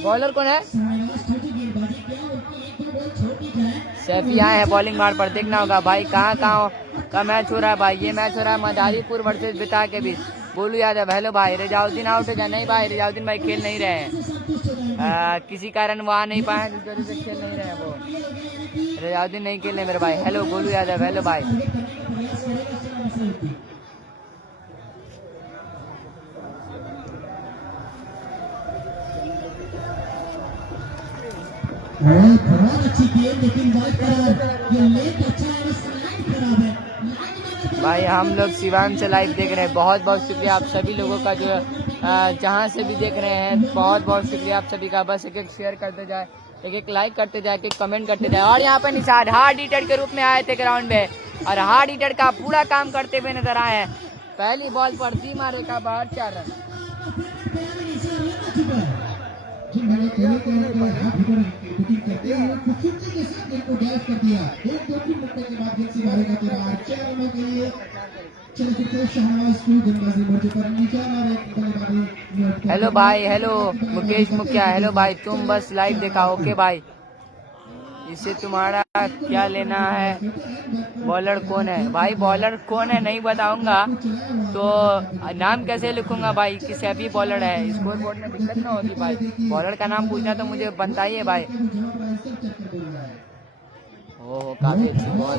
बॉलर कौन है? सैफी आए हैं बॉलिंग मार पर। देखना होगा भाई कहाँ का मैच हो रहा है भाई। ये मैच हो रहा है मदारीपुर वर्सेस बिता के बीच। बोलू यादव, हेलो भाई। रिजाउद्दीन आउट हो गया? नहीं भाई, रिजाउद्दीन भाई खेल नहीं रहे हैं। किसी कारण वो आ नहीं पाए, जिस वजह से खेल नहीं रहे हैं वो। रिजाउद्दीन नहीं खेल रहे मेरे भाई। हेलो बोलू यादव, हेलो भाई। बहुत अच्छी गेम, लेकिन ये लेग अच्छा है, स्लाइड खराब है। भाई हम लोग सिवान से लाइव देख रहे हैं। बहुत बहुत शुक्रिया आप सभी लोगों का जो जहाँ से भी देख रहे हैं। बहुत बहुत शुक्रिया आप सभी का। बस एक एक शेयर करते जाए, एक एक लाइक करते जाए, एक एक कमेंट करते जाए। और यहाँ पर निशान हार्ड हिटर के रूप में आए थे ग्राउंड में और हार्ड हिटर का पूरा काम करते हुए नजर आए हैं। पहली बॉल पर 3 मारे का बाहर 4 रन। हेलो भाई, हेलो मुकेश मुखिया, हेलो भाई। तुम बस लाइव देखा, ओके भाई। इससे तुम्हारा क्या लेना है? बॉलर कौन है भाई? बॉलर कौन है नहीं बताऊंगा तो नाम कैसे लिखूंगा भाई कि सैफी बॉलर है? स्कोर बोर्ड में दिक्कत ना होगी भाई। बॉलर का नाम पूछना तो मुझे बनता ही है भाई। ओह काफी अच्छी बॉल।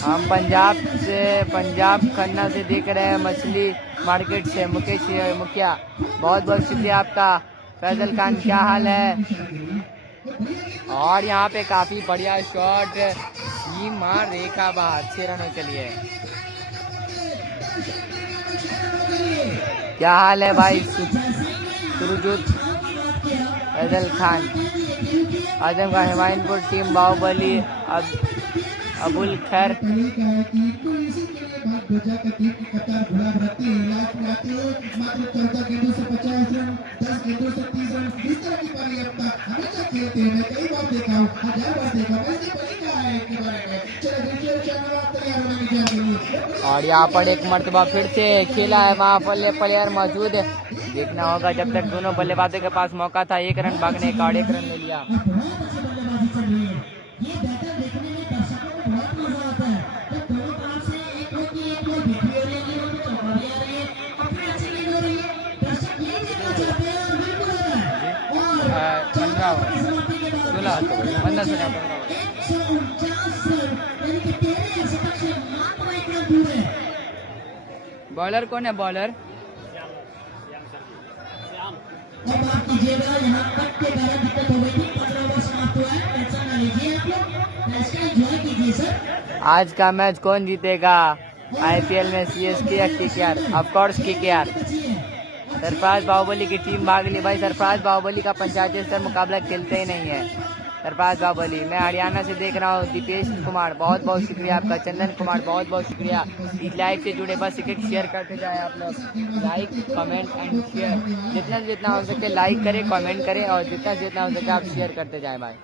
हम पंजाब खन्ना से देख रहे हैं, मछली मार्केट से मुकेश मुखिया, बहुत बहुत शुक्रिया आपका। फैजल खान क्या हाल है? और यहाँ पे काफी बढ़िया शॉट, सीमा रेखा बाहर 6 रनों के लिए। क्या हाल है भाई? सुरजुत, फैजल खान, आजमगढ़, हिमायनपुर टीम, बाहुबली, अबुल खैर, और यहाँ पर एक मर्तबा फिर से खेला है, वहाँ प्लेयर मौजूद है। देखना होगा जब तक दोनों बल्लेबाजों के पास मौका था 1 रन भागने का और 1 रन ले लिया। बॉलर कौन है? बॉलर आज का मैच कौन जीतेगा? आईपीएल में सीएसके या KKR? Of course KKR. Sarfaraz Bahubali की टीम भाग ली भाई। सरफराज बाहुबली का पंचायती स्तर मुकाबला खेलते ही नहीं है। सरफराज बाहुबली, मैं हरियाणा से देख रहा हूँ। दीपेश कुमार बहुत बहुत शुक्रिया आपका। चंदन कुमार बहुत बहुत शुक्रिया। इस लाइव से जुड़े बस क्रिकेट शेयर करते जाए आप लोग। लाइक कमेंट एंड शेयर, जितना हो सके लाइक करें, कमेंट करें और जितना हो सके आप शेयर करते जाए भाई।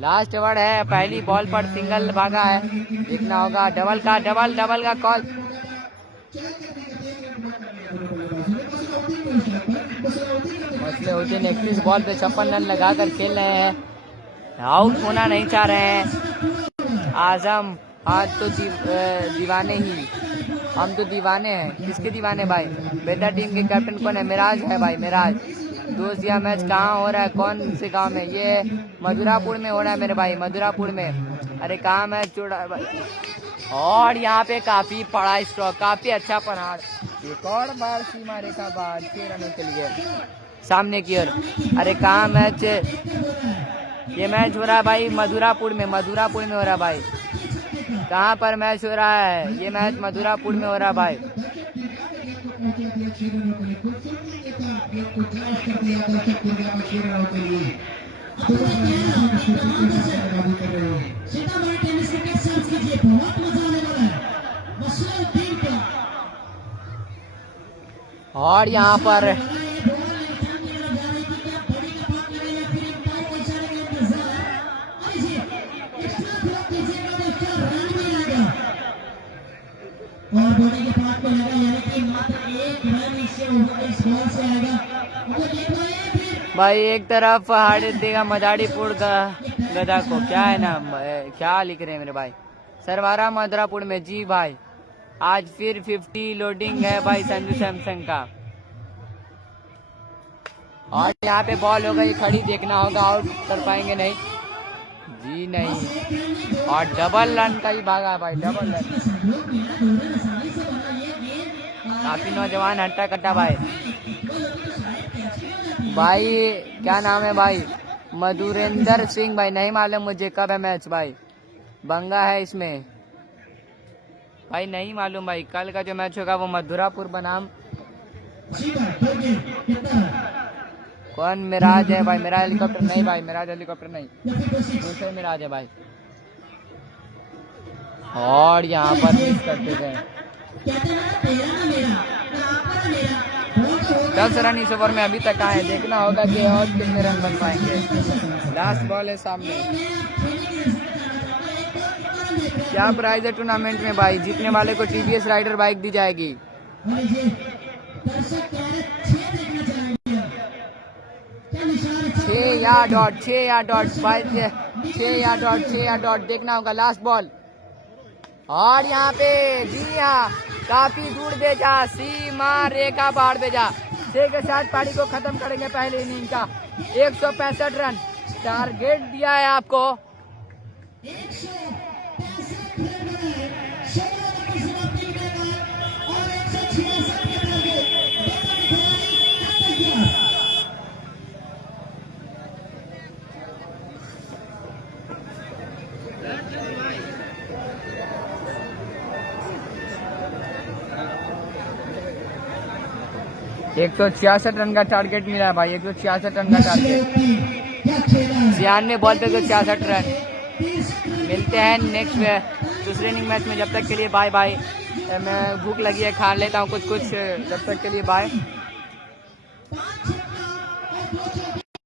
लास्ट ओवर है, पहली बॉल पर सिंगल भागा है। देखना होगा डबल का कॉल। मसले होते हैं, 31 बॉल पे 56 रन लगाकर खेल रहे हैं, आउट होना नहीं चाह रहे हैं। आजम आज तो दीवाने ही, हम तो दीवाने हैं। किसके दीवाने भाई? बेहतर टीम के कैप्टन कौन है? मिराज है भाई, मिराज। दोस्त यह मैच कहाँ हो रहा है? कौन से गांव में? ये मधुरापुर में हो रहा है मेरे भाई, मधुरापुर में। अरे कहाँ मैच छोड़ा है भाई? और यहाँ पे काफी बड़ा स्ट्रोक, काफी अच्छा पनाड़। एक और बार सीमा रेखा बाहर 6 रनों के लिए सामने की ओर। अरे कहाँ मैच? ये मैच हो रहा है भाई मधुरापुर में हो रहा है भाई। कहाँ पर मैच हो रहा है? ये मैच मधुरापुर में हो रहा है भाई। और यहाँ पर और बोने के बाद में लगा यानी कि मात्र 1 रन इससे इस बॉल से आएगा। भाई एक तरफ हार देगा मदारीपुर का गदा को। क्या है नाम? क्या लिख रहे हैं मेरे भाई? सरवारा मधुरापुर में। जी भाई, आज फिर 50 लोडिंग है भाई संजू सैमसंग का। और यहाँ पे बॉल हो गई खड़ी, देखना होगा आउट कर पाएंगे नहीं जी, नहीं। और डबल रन का ही भागा भाई, डबल रन। काफी नौजवान हट्टा कट्टा भाई। भाई क्या नाम है भाई? मधुरेंद्र सिंह भाई, नहीं मालूम मुझे कब है मैच भाई। बंगा है इसमें भाई, नहीं मालूम भाई। कल का जो मैच होगा वो मधुरापुर बनाम कौन? मिराज है भाई, मिराज हेलीकॉप्टर नहीं भाई, मिराज हेलीकॉप्टर नहीं, दूसरे मिराज है भाई। और यहाँ पर मिस करते गए 10 रन इस ओवर में अभी तक आए। देखना होगा कि और कितने रन बन पाएंगे। लास्ट बॉल है सामने। क्या प्राइज है टूर्नामेंट में भाई? जीतने वाले को टीवीएस राइडर बाइक दी जाएगी। दर्शक कह रहे 6 देखना चाहेंगे। क्या निशान है? 6 या डॉट 6 या डॉट 6 या डॉट देखना होगा लास्ट बॉल। और यहाँ पे जी हाँ काफी दूर भेजा, सीमा रेखा पार भेजा। 6 के साथ पारी को खत्म करेंगे पहले इनिंग का। 165 रन टारगेट दिया है आपको। 165 रन बनाए, 16 ओवर की समाप्ति के बाद और 166 के टारगेट। एक 166 रन का टारगेट मिला है भाई। 166 रन का टारगेट, 96 बॉल पे 166 रन। मिलते हैं नेक्स्ट दूसरे इनिंग मैच में। जब तक के लिए बाय बाय। मैं भूख लगी है, खा लेता हूँ कुछ। जब तक के लिए बाय।